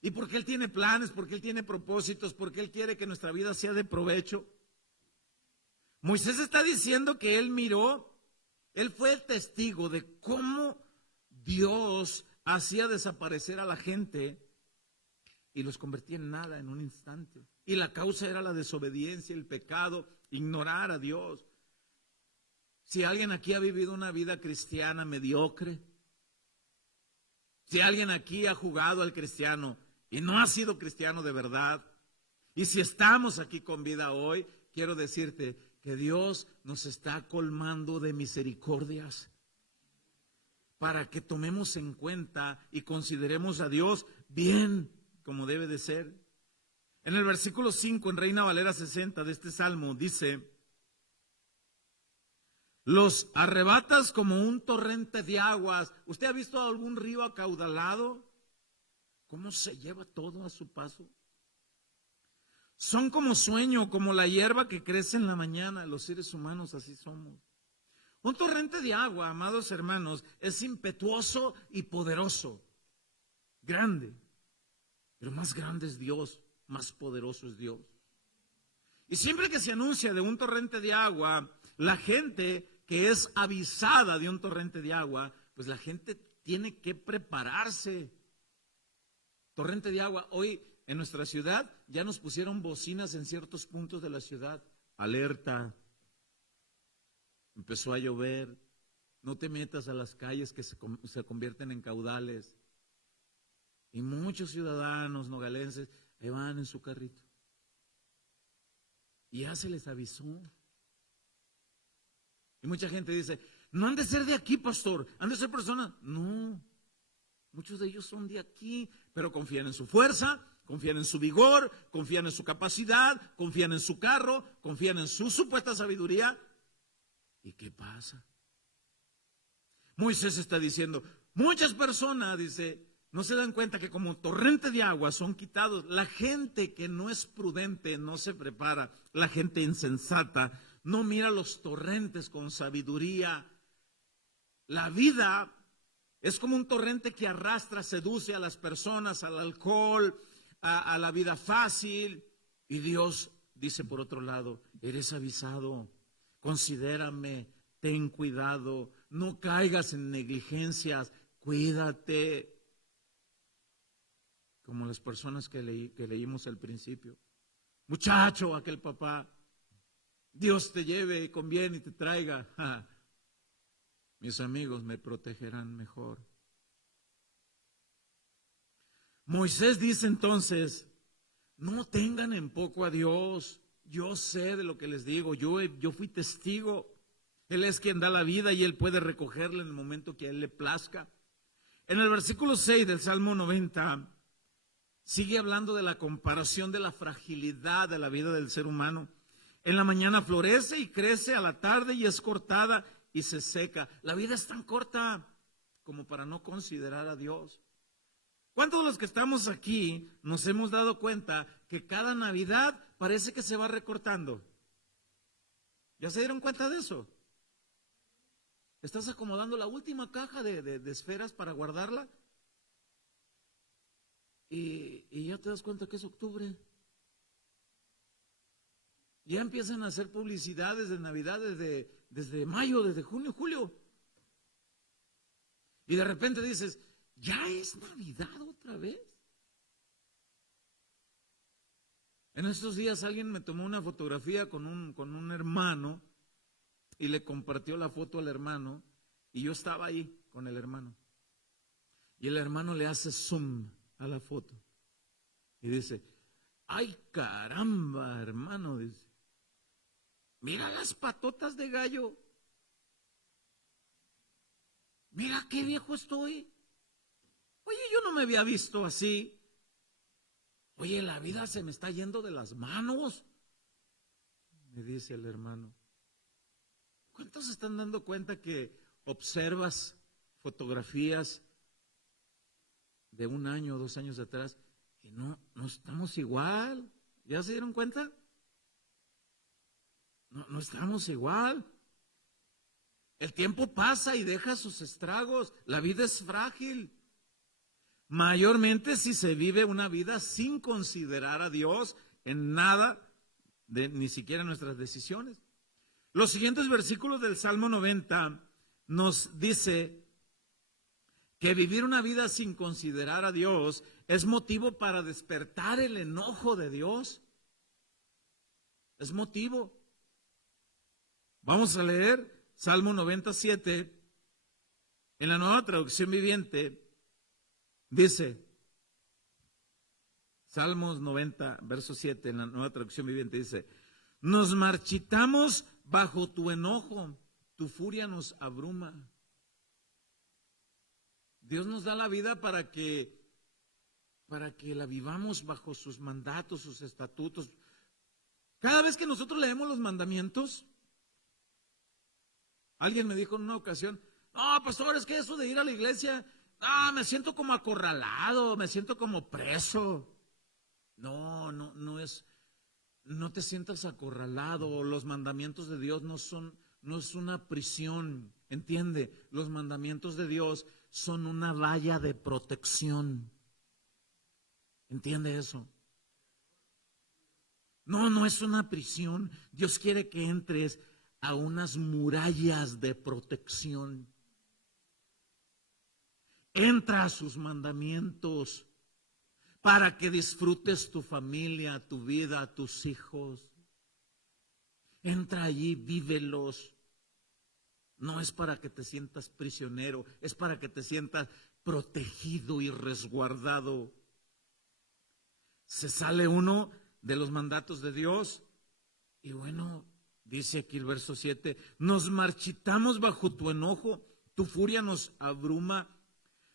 Y porque Él tiene planes, porque Él tiene propósitos, porque Él quiere que nuestra vida sea de provecho. Moisés está diciendo que él miró, él fue el testigo de cómo Dios hacía desaparecer a la gente y los convertía en nada en un instante. Y la causa era la desobediencia, el pecado, ignorar a Dios. Si alguien aquí ha vivido una vida cristiana mediocre, si alguien aquí ha jugado al cristiano y no ha sido cristiano de verdad, y si estamos aquí con vida hoy, quiero decirte que Dios nos está colmando de misericordias para que tomemos en cuenta y consideremos a Dios bien como debe de ser. En el versículo 5, en Reina Valera 60 de este salmo, dice: los arrebatas como un torrente de aguas. ¿Usted ha visto algún río acaudalado? ¿Cómo se lleva todo a su paso? Son como sueño, como la hierba que crece en la mañana. Los seres humanos así somos. Un torrente de agua, amados hermanos, es impetuoso y poderoso. Grande. Pero más grande es Dios, más poderoso es Dios. Y siempre que se anuncia de un torrente de agua, la gente que es avisada de un torrente de agua, pues la gente tiene que prepararse. Torrente de agua. Hoy en nuestra ciudad ya nos pusieron bocinas en ciertos puntos de la ciudad. Alerta. Empezó a llover. No te metas a las calles que se convierten en caudales. Y muchos ciudadanos nogalenses ahí van en su carrito. Y ya se les avisó. Y mucha gente dice: no han de ser de aquí, pastor, han de ser personas. No, muchos de ellos son de aquí, pero confían en su fuerza, confían en su vigor, confían en su capacidad, confían en su carro, confían en su supuesta sabiduría. ¿Y qué pasa? Moisés está diciendo, muchas personas, dice, no se dan cuenta que como torrente de agua son quitados. La gente que no es prudente no se prepara. La gente insensata no mira los torrentes con sabiduría. La vida es como un torrente que arrastra, seduce a las personas, al alcohol, a la vida fácil. Y Dios dice por otro lado, eres avisado, considérame, ten cuidado, no caigas en negligencias, cuídate. Como las personas que leímos al principio. Muchacho, aquel papá, Dios te lleve con bien y te traiga. Ja, mis amigos me protegerán mejor. Moisés dice entonces, no tengan en poco a Dios. Yo sé de lo que les digo, yo fui testigo. Él es quien da la vida y Él puede recogerla en el momento que a Él le plazca. En el versículo 6 del Salmo 90, sigue hablando de la comparación de la fragilidad de la vida del ser humano. En la mañana florece y crece, a la tarde y es cortada y se seca. La vida es tan corta como para no considerar a Dios. ¿Cuántos de los que estamos aquí nos hemos dado cuenta que cada Navidad parece que se va recortando? ¿Ya se dieron cuenta de eso? ¿Estás acomodando la última caja de esferas para guardarla? Y ya te das cuenta que es octubre. Ya empiezan a hacer publicidades de Navidad desde mayo, desde junio, julio. Y de repente dices, ¿ya es Navidad otra vez? En estos días alguien me tomó una fotografía con un hermano y le compartió la foto al hermano y yo estaba ahí con el hermano. Y el hermano le hace zoom a la foto y dice, ay caramba, hermano, dice, Mira las patotas de gallo. Mira qué viejo estoy. Oye, yo no me había visto así. Oye, la vida se me está yendo de las manos, me dice el hermano. ¿Cuántos se están dando cuenta que observas fotografías de 1 año o 2 años atrás y no estamos igual? ¿Ya se dieron cuenta? No estamos igual. El tiempo pasa y deja sus estragos. La vida es frágil. Mayormente si se vive una vida sin considerar a Dios en nada, ni siquiera en nuestras decisiones. Los siguientes versículos del Salmo 90 nos dice que vivir una vida sin considerar a Dios es motivo para despertar el enojo de Dios. Es motivo. Vamos a leer Salmo 97 en la Nueva Traducción Viviente. Dice, Salmos 90, verso 7, en la Nueva Traducción Viviente dice: nos marchitamos bajo tu enojo, tu furia nos abruma. Dios nos da la vida para que la vivamos bajo sus mandatos, sus estatutos. Cada vez que nosotros leemos los mandamientos, alguien me dijo en una ocasión: no, pastor, es que eso de ir a la iglesia, me siento como acorralado, me siento como preso. No es, no te sientas acorralado. Los mandamientos de Dios no es una prisión, ¿entiende? Los mandamientos de Dios son una valla de protección. ¿Entiende eso? No es una prisión. Dios quiere que entres a unas murallas de protección. Entra a sus mandamientos para que disfrutes tu familia, tu vida, tus hijos. Entra allí, vívelos. No es para que te sientas prisionero, es para que te sientas protegido y resguardado. Se sale uno de los mandatos de Dios y bueno, dice aquí el verso 7, nos marchitamos bajo tu enojo, tu furia nos abruma.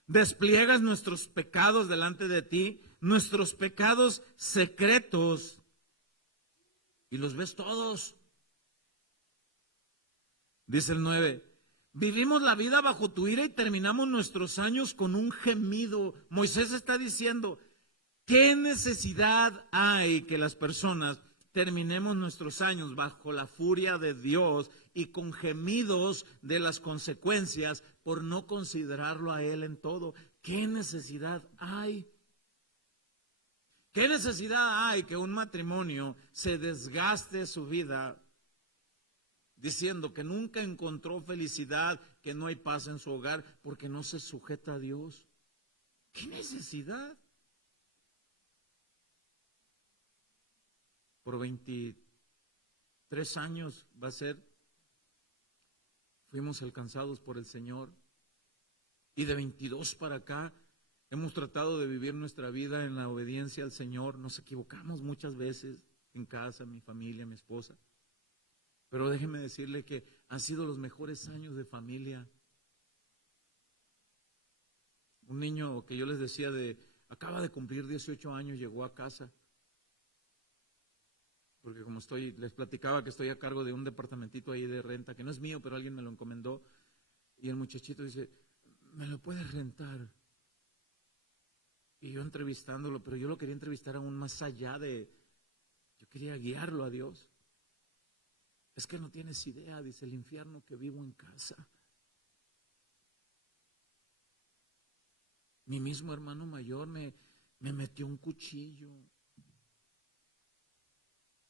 Despliegas nuestros pecados delante de ti, nuestros pecados secretos, y los ves todos. Dice el 9, vivimos la vida bajo tu ira y terminamos nuestros años con un gemido. Moisés está diciendo, ¿qué necesidad hay que las personas terminemos nuestros años bajo la furia de Dios y con gemidos de las consecuencias por no considerarlo a Él en todo? ¿Qué necesidad hay? ¿Qué necesidad hay que un matrimonio se desgaste su vida diciendo que nunca encontró felicidad, que no hay paz en su hogar porque no se sujeta a Dios? ¿Qué necesidad? Por 23 años va a ser, fuimos alcanzados por el Señor, y de 22 para acá hemos tratado de vivir nuestra vida en la obediencia al Señor. Nos equivocamos muchas veces en casa, mi familia, mi esposa, pero déjeme decirle que han sido los mejores años de familia. Un niño que yo les decía acaba de cumplir 18 años, llegó a casa. Porque como les platicaba que estoy a cargo de un departamentito ahí de renta, que no es mío, pero alguien me lo encomendó, y el muchachito dice, ¿me lo puedes rentar? Y yo entrevistándolo, pero yo lo quería entrevistar aún más allá yo quería guiarlo a Dios. Es que no tienes idea, dice, el infierno que vivo en casa. Mi mismo hermano mayor me metió un cuchillo.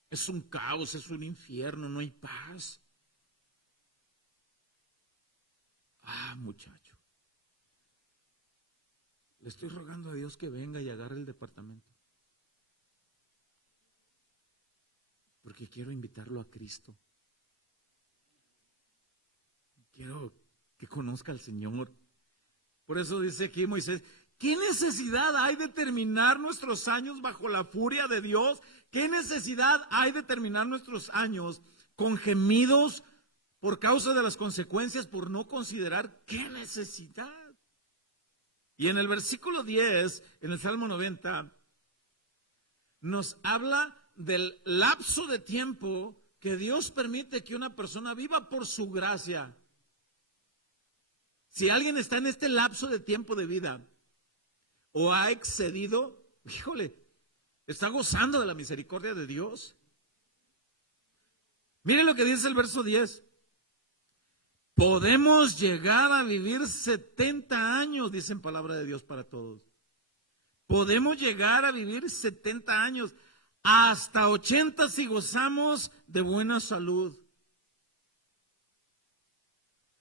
Es un caos, es un infierno, no hay paz. Muchacho, le estoy rogando a Dios que venga y agarre el departamento, porque quiero invitarlo a Cristo. Quiero que conozca al Señor. Por eso dice aquí Moisés, ¿qué necesidad hay de terminar nuestros años bajo la furia de Dios? ¿Qué necesidad hay de terminar nuestros años con gemidos por causa de las consecuencias, por no considerar qué necesidad. Y en el versículo 10, en el Salmo 90, nos habla del lapso de tiempo que Dios permite que una persona viva por su gracia. Si alguien está en este lapso de tiempo de vida o ha excedido, híjole, está gozando de la misericordia de Dios. Mire lo que dice el verso 10. Podemos llegar a vivir 70 años, dice en palabra de Dios para todos. Podemos llegar a vivir 70 años, hasta 80 si gozamos de buena salud.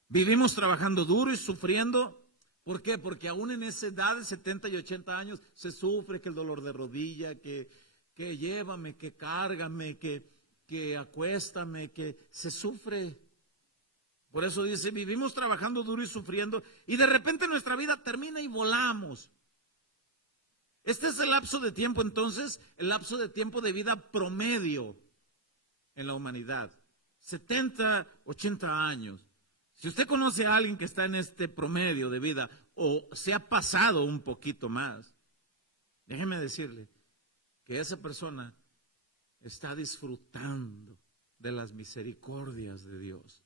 Vivimos trabajando duro y sufriendo. ¿Por qué? Porque aún en esa edad de 70 y 80 años se sufre que el dolor de rodilla, que llévame, que cárgame, que acuéstame, que se sufre. Por eso dice, vivimos trabajando duro y sufriendo y de repente nuestra vida termina y volamos. Este es el lapso de tiempo entonces, el lapso de tiempo de vida promedio en la humanidad. 70, 80 años. Si usted conoce a alguien que está en este promedio de vida o se ha pasado un poquito más, déjeme decirle que esa persona está disfrutando de las misericordias de Dios.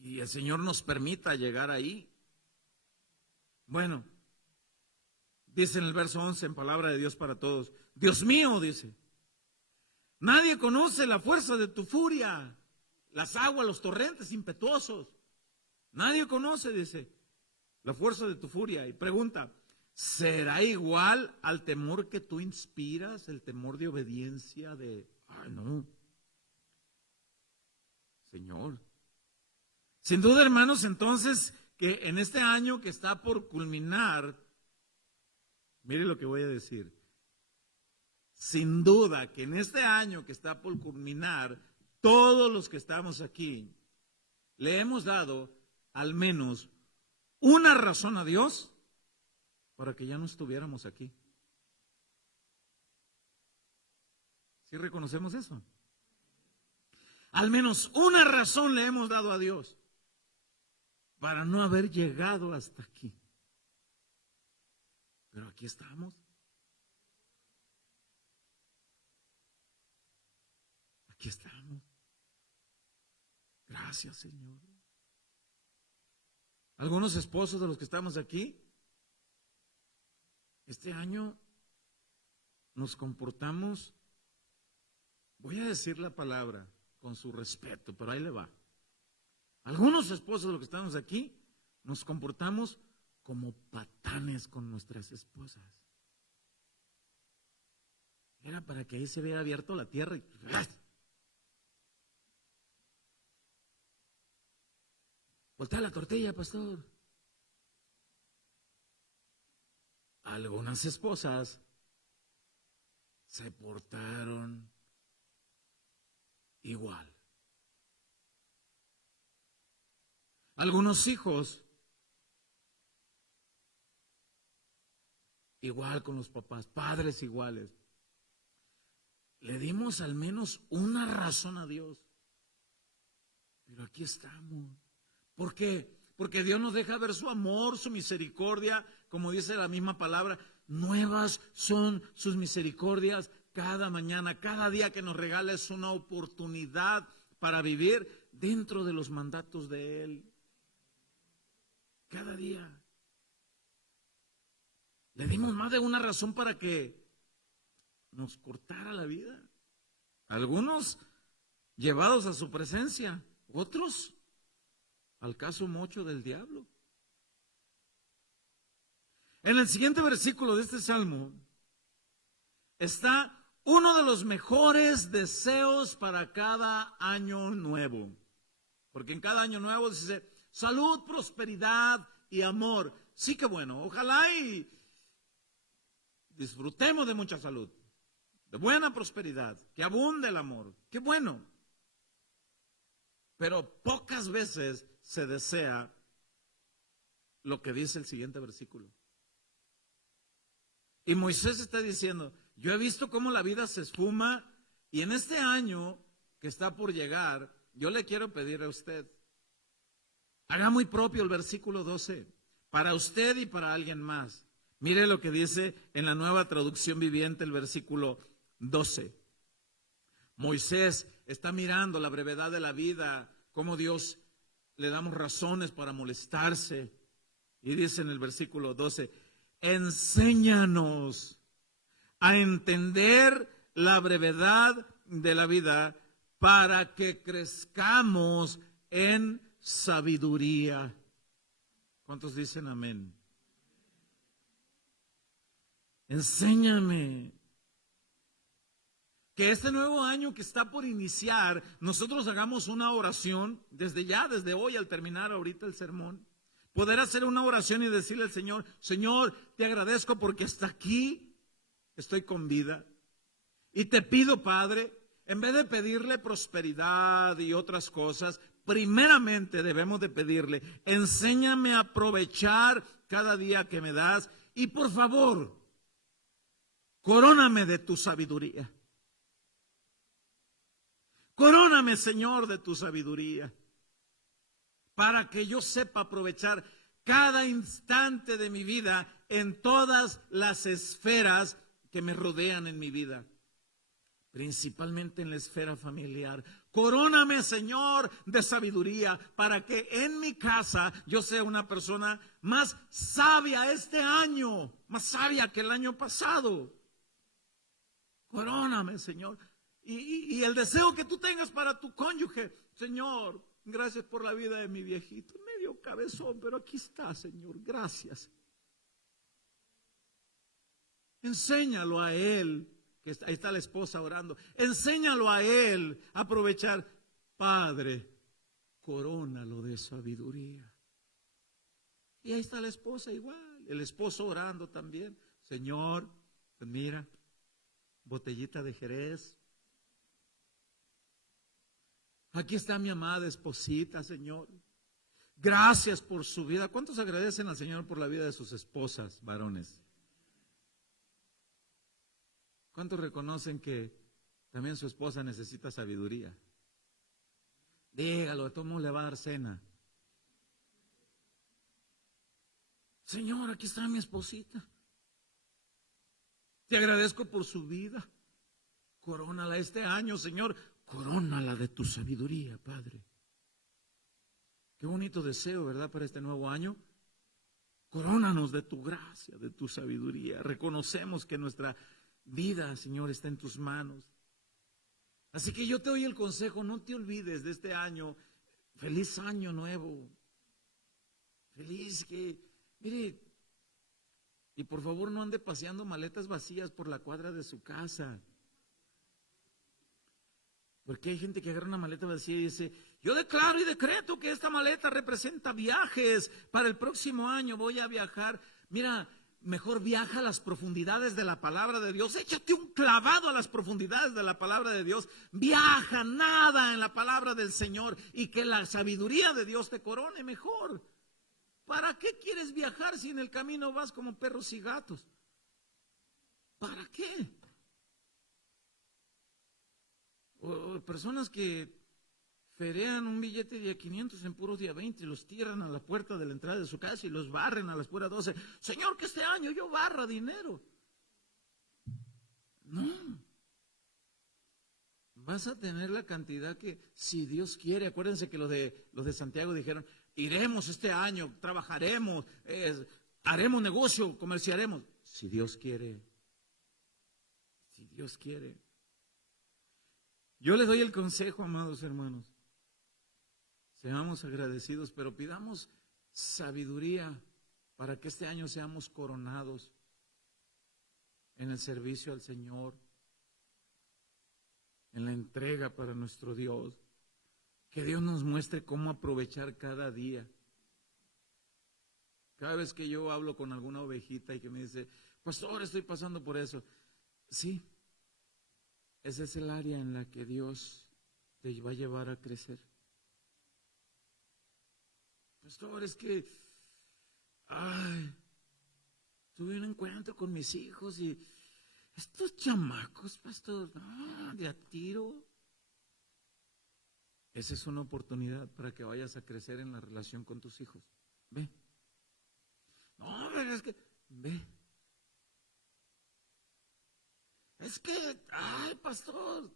Y el Señor nos permita llegar ahí. Bueno, dice en el verso 11, en palabra de Dios para todos, Dios mío, dice, nadie conoce la fuerza de tu furia, las aguas, los torrentes impetuosos. Nadie conoce, dice, la fuerza de tu furia. Y pregunta, ¿será igual al temor que tú inspiras, el temor de obediencia no, Señor? Sin duda, hermanos, entonces, que en este año que está por culminar, mire lo que voy a decir, sin duda que en este año que está por culminar, todos los que estamos aquí, le hemos dado al menos una razón a Dios para que ya no estuviéramos aquí. ¿Sí reconocemos eso? Al menos una razón le hemos dado a Dios para no haber llegado hasta aquí. Pero aquí estamos. Aquí estamos. Gracias, Señor. Algunos esposos de los que estamos aquí, este año nos comportamos, voy a decir la palabra con su respeto, pero ahí le va. Algunos esposos de los que estamos aquí nos comportamos como patanes con nuestras esposas. Era para que ahí se vea abierto la tierra y voltea la tortilla, pastor. Algunas esposas se portaron igual. Algunos hijos igual con los papás, padres iguales. Le dimos al menos una razón a Dios. Pero aquí estamos. ¿Por qué? Porque Dios nos deja ver su amor, su misericordia, como dice la misma palabra, nuevas son sus misericordias cada mañana, cada día que nos regala es una oportunidad para vivir dentro de los mandatos de Él. Cada día. Le dimos más de una razón para que nos cortara la vida. Algunos llevados a su presencia, otros al caso mocho del diablo. En el siguiente versículo de este salmo está uno de los mejores deseos para cada año nuevo. Porque en cada año nuevo dice salud, prosperidad y amor. Sí, que bueno, ojalá y disfrutemos de mucha salud, de buena prosperidad, que abunde el amor. Qué bueno. Pero pocas veces se desea lo que dice el siguiente versículo. Y Moisés está diciendo, yo he visto cómo la vida se esfuma Y en este año que está por llegar, yo le quiero pedir a usted, haga muy propio el versículo 12, para usted y para alguien más. Mire lo que dice en la Nueva Traducción Viviente el versículo 12. Moisés está mirando la brevedad de la vida, cómo Dios le damos razones para molestarse. Y dice en el versículo 12, enséñanos a entender la brevedad de la vida para que crezcamos en sabiduría. ¿Cuántos dicen amén? Enséñame. Que este nuevo año que está por iniciar, nosotros hagamos una oración desde ya, desde hoy al terminar ahorita el sermón. Poder hacer una oración y decirle al Señor, Señor, te agradezco porque hasta aquí estoy con vida. Y te pido, Padre, en vez de pedirle prosperidad y otras cosas, primeramente debemos de pedirle, enséñame a aprovechar cada día que me das y por favor, coróname de tu sabiduría. Coróname, Señor, de tu sabiduría, para que yo sepa aprovechar cada instante de mi vida en todas las esferas que me rodean en mi vida, principalmente en la esfera familiar. Coróname, Señor, de sabiduría, para que en mi casa yo sea una persona más sabia este año, más sabia que el año pasado. Coróname, Señor. Y el deseo que tú tengas para tu cónyuge, Señor, gracias por la vida de mi viejito, medio cabezón, pero aquí está, Señor, gracias. Enséñalo a él, que ahí está la esposa orando, enséñalo a él a aprovechar. Padre, corónalo de sabiduría. Y ahí está la esposa igual, el esposo orando también. Señor, pues mira, botellita de Jerez. Aquí está mi amada esposita, Señor. Gracias por su vida. ¿Cuántos agradecen al Señor por la vida de sus esposas, varones? ¿Cuántos reconocen que también su esposa necesita sabiduría? Dígalo, ¿cómo le va a dar cena? Señor, aquí está mi esposita. Te agradezco por su vida. Corónala este año, Señor. Corónala de tu sabiduría, Padre. Qué bonito deseo, ¿verdad? Para este nuevo año. Corónanos de tu gracia, de tu sabiduría. Reconocemos que nuestra vida, Señor, está en tus manos. Así que yo te doy el consejo, no te olvides de este año. Feliz año nuevo. Feliz que, mire, y por favor no ande paseando maletas vacías por la cuadra de su casa. Porque hay gente que agarra una maleta vacía y dice, yo declaro y decreto que esta maleta representa viajes para el próximo año, voy a viajar. Mira, mejor viaja a las profundidades de la palabra de Dios, échate un clavado a las profundidades de la palabra de Dios, viaja, nada en la palabra del Señor y que la sabiduría de Dios te corone mejor. ¿Para qué quieres viajar si en el camino vas como perros y gatos? ¿Para qué? O personas que ferean un billete de 500 en puro día 20 y los tiran a la puerta de la entrada de su casa y los barren a las puras 12. Señor, que este año yo barra dinero. No. Vas a tener la cantidad que, si Dios quiere, acuérdense que los de Santiago dijeron, iremos este año, trabajaremos, haremos negocio, comerciaremos. Si Dios quiere. Si Dios quiere. Yo les doy el consejo, amados hermanos. Seamos agradecidos, pero pidamos sabiduría para que este año seamos coronados en el servicio al Señor, en la entrega para nuestro Dios. Que Dios nos muestre cómo aprovechar cada día. Cada vez que yo hablo con alguna ovejita y que me dice, pastor, estoy pasando por eso. Sí. Ese es el área en la que Dios te va a llevar a crecer. Pastor, es que tuve un encuentro con mis hijos y Estos chamacos, pastor, no, de a tiro. Esa es una oportunidad para que vayas a crecer en la relación con tus hijos. Ve. No, pero es que, ve. Es que, ay, pastor,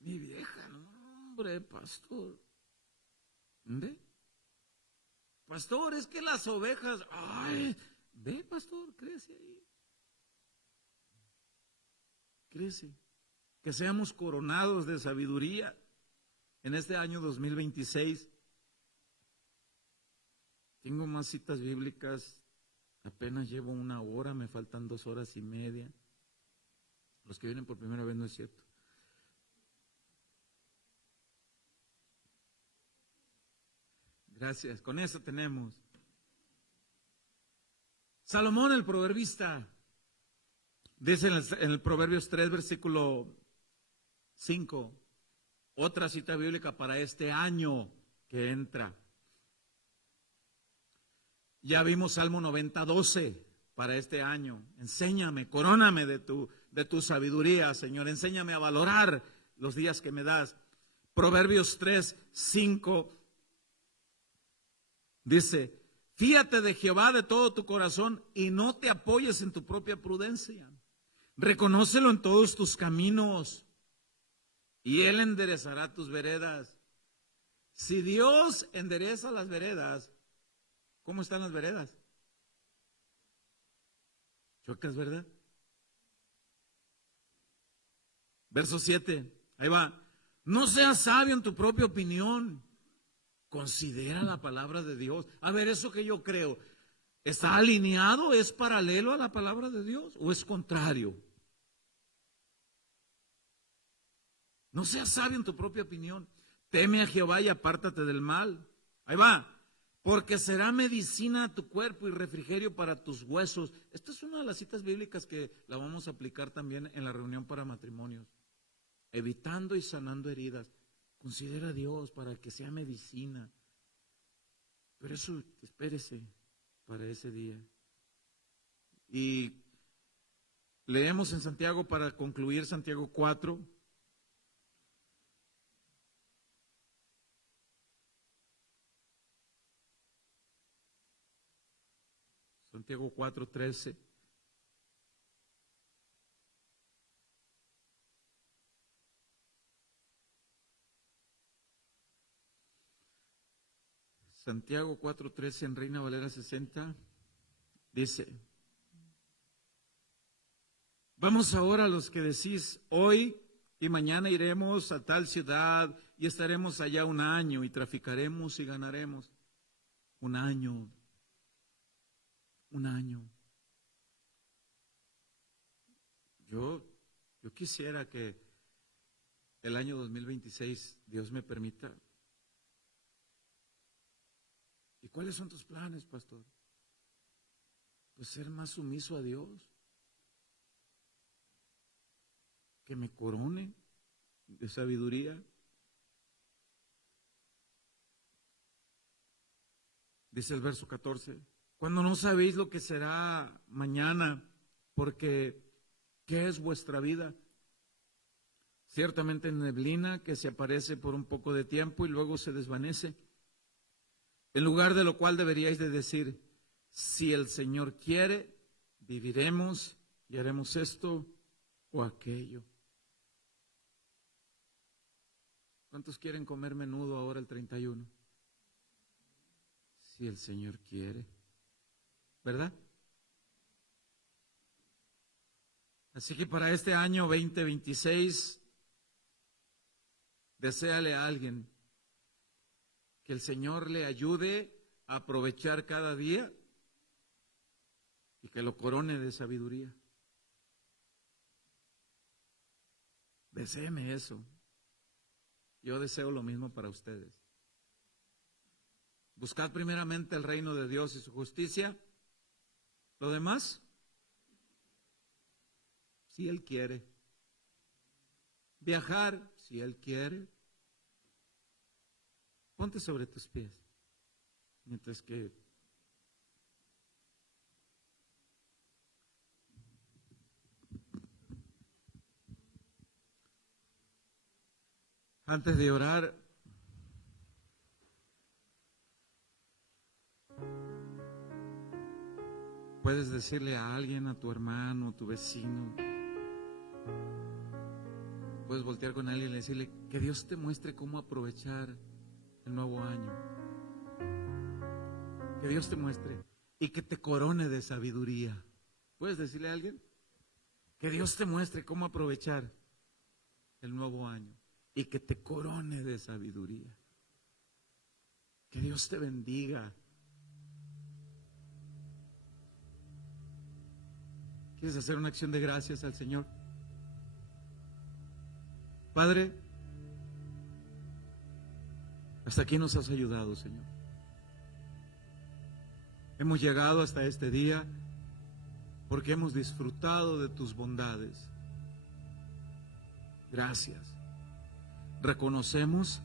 mi vieja, no, hombre, pastor. ¿Ve? Pastor, es que las ovejas, ay, ve, pastor, crece ahí. Crece. Que seamos coronados de sabiduría en este año 2026. Tengo más citas bíblicas, apenas llevo 1 hora, me faltan 2 horas y media. Los que vienen por primera vez no es cierto. Gracias, con eso tenemos. Salomón el proverbista, dice en el Proverbios 3, versículo 5, otra cita bíblica para este año que entra. Ya vimos Salmo 90, 12 para este año. Enséñame, coróname de tu sabiduría, Señor. Enséñame a valorar los días que me das. Proverbios 3, 5 dice, fíate de Jehová de todo tu corazón y no te apoyes en tu propia prudencia. Reconócelo en todos tus caminos y Él enderezará tus veredas. Si Dios endereza las veredas, ¿cómo están las veredas? Chocas, ¿verdad? Verso 7, ahí va. No seas sabio en tu propia opinión. Considera la palabra de Dios. A ver, eso que yo creo, ¿está alineado? ¿Es paralelo a la palabra de Dios o es contrario? No seas sabio en tu propia opinión. Teme a Jehová y apártate del mal. Ahí va. Porque será medicina a tu cuerpo y refrigerio para tus huesos. Esta es una de las citas bíblicas que la vamos a aplicar también en la reunión para matrimonios. Evitando y sanando heridas. Considera a Dios para que sea medicina. Pero eso, espérese para ese día. Y leemos en Santiago para concluir Santiago 4. Santiago 4:13. Santiago 4:13 en Reina Valera 60 dice, vamos ahora a los que decís, hoy y mañana iremos a tal ciudad y estaremos allá 1 año y traficaremos y ganaremos. 1 año. 1 año. Yo quisiera que el año 2026 Dios me permita. ¿Y cuáles son tus planes, pastor? Pues ser más sumiso a Dios. Que me corone de sabiduría. Dice el verso 14. Cuando no sabéis lo que será mañana, porque ¿qué es vuestra vida? Ciertamente neblina que se aparece por un poco de tiempo y luego se desvanece. En lugar de lo cual deberíais de decir, si el Señor quiere, viviremos y haremos esto o aquello. ¿Cuántos quieren comer menudo ahora el 31? Si el Señor quiere, ¿verdad? Así que para este año 2026, deséale a alguien que el Señor le ayude a aprovechar cada día y que lo corone de sabiduría. Deséeme eso. Yo deseo lo mismo para ustedes. Buscad primeramente el reino de Dios y su justicia. Lo demás, si Él quiere. Viajar, si Él quiere. Ponte sobre tus pies, mientras que Antes de orar, puedes decirle a alguien, a tu hermano, a tu vecino, puedes voltear con alguien y decirle que Dios te muestre cómo aprovechar el nuevo año. Que Dios te muestre y que te corone de sabiduría. ¿Puedes decirle a alguien? Que Dios te muestre cómo aprovechar el nuevo año y que te corone de sabiduría. Que Dios te bendiga. ¿Quieres hacer una acción de gracias al Señor? Padre, hasta aquí nos has ayudado, Señor. Hemos llegado hasta este día porque hemos disfrutado de tus bondades. Gracias. Reconocemos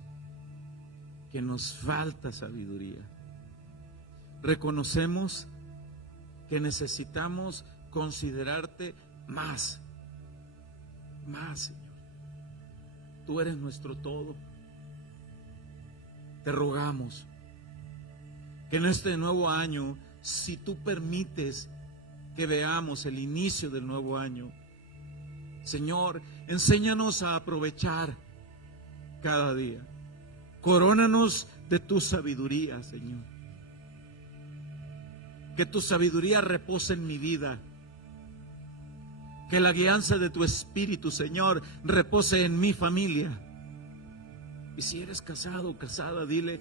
que nos falta sabiduría. Reconocemos que necesitamos considerarte más, Señor. Tú eres nuestro todo. Te rogamos que en este nuevo año, si tú permites que veamos el inicio del nuevo año, Señor, enséñanos a aprovechar cada día. Corónanos de tu sabiduría, Señor. Que tu sabiduría repose en mi vida. Que la guianza de tu Espíritu, Señor, repose en mi familia. Y si eres casado o casada, dile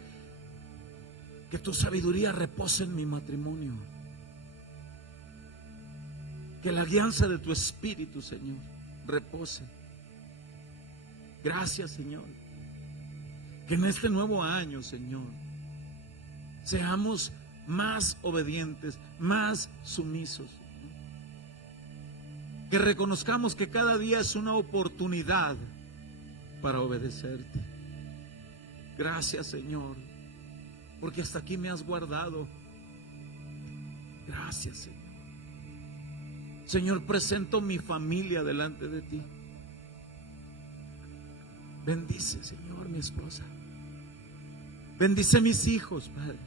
que tu sabiduría repose en mi matrimonio. Que la guianza de tu Espíritu, Señor, repose. Gracias, Señor. Que en este nuevo año, Señor, seamos más obedientes, más sumisos. Que reconozcamos que cada día es una oportunidad para obedecerte. Gracias, Señor, porque hasta aquí me has guardado. Gracias, Señor. Señor, presento mi familia delante de ti. Bendice, Señor, mi esposa. Bendice mis hijos, Padre.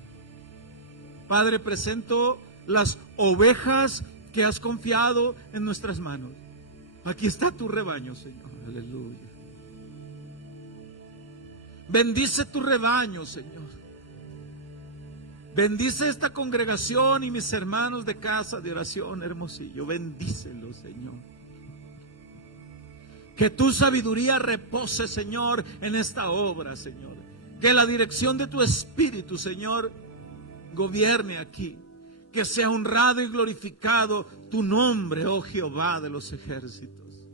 Padre, presento las ovejas que has confiado en nuestras manos. Aquí está tu rebaño, Señor. Aleluya. Bendice tu rebaño, Señor. Bendice esta congregación y mis hermanos de casa de oración, Hermosillo. Bendícelos, Señor. Que tu sabiduría repose, Señor, en esta obra, Señor. Que la dirección de tu Espíritu, Señor, gobierne aquí. Que sea honrado y glorificado tu nombre, oh Jehová de los ejércitos.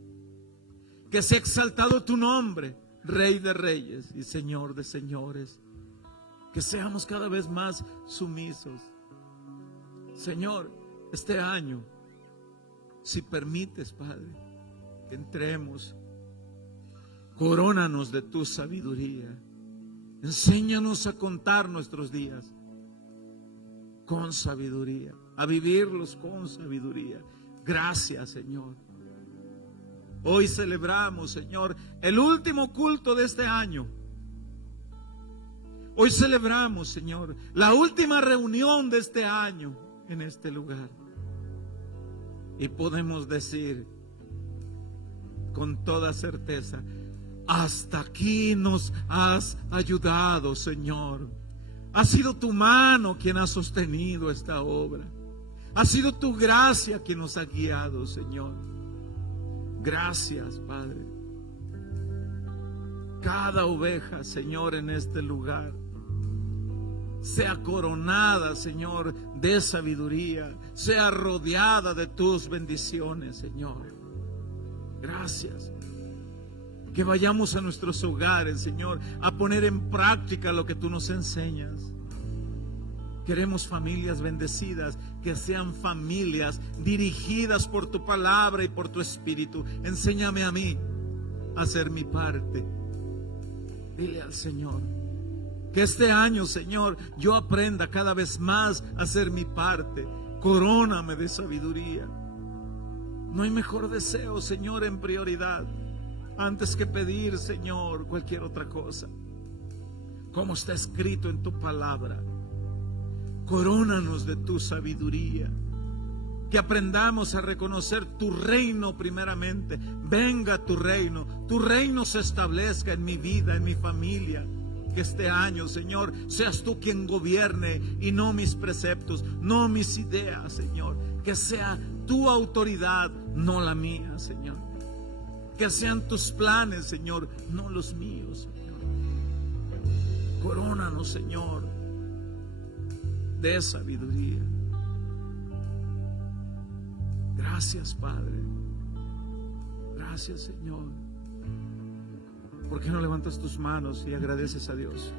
Que sea exaltado tu nombre, Rey de reyes y Señor de señores. Que seamos cada vez más sumisos. Señor, este año, si permites, Padre, que entremos, corónanos de tu sabiduría. Enséñanos a contar nuestros días con sabiduría, a vivirlos con sabiduría. Gracias, Señor. Hoy celebramos, Señor, el último culto de este año. Hoy celebramos, Señor, la última reunión de este año en este lugar. Y podemos decir con toda certeza, hasta aquí nos has ayudado, Señor. Ha sido tu mano quien ha sostenido esta obra. Ha sido tu gracia quien nos ha guiado, Señor. Gracias, Padre. Cada oveja, Señor, en este lugar sea coronada, Señor, de sabiduría, sea rodeada de tus bendiciones, Señor. Gracias. Que vayamos a nuestros hogares, Señor, a poner en práctica lo que tú nos enseñas. Queremos familias bendecidas, que sean familias dirigidas por tu palabra y por tu Espíritu. Enséñame a mí a hacer mi parte. Dile al Señor que este año, Señor, yo aprenda cada vez más a hacer mi parte. Coróname de sabiduría. No hay mejor deseo, Señor, en prioridad antes que pedir, Señor, cualquier otra cosa. Como está escrito en tu palabra, corónanos de tu sabiduría. Que aprendamos a reconocer tu reino primeramente. Venga tu reino se establezca en mi vida, en mi familia. Que este año, Señor, seas tú quien gobierne y no mis preceptos, no mis ideas, Señor. Que sea tu autoridad, no la mía, Señor. Que sean tus planes, Señor, no los míos, Señor. Corónanos, Señor, de sabiduría. Gracias, Padre. Gracias, Señor. ¿Por qué no levantas tus manos y agradeces a Dios?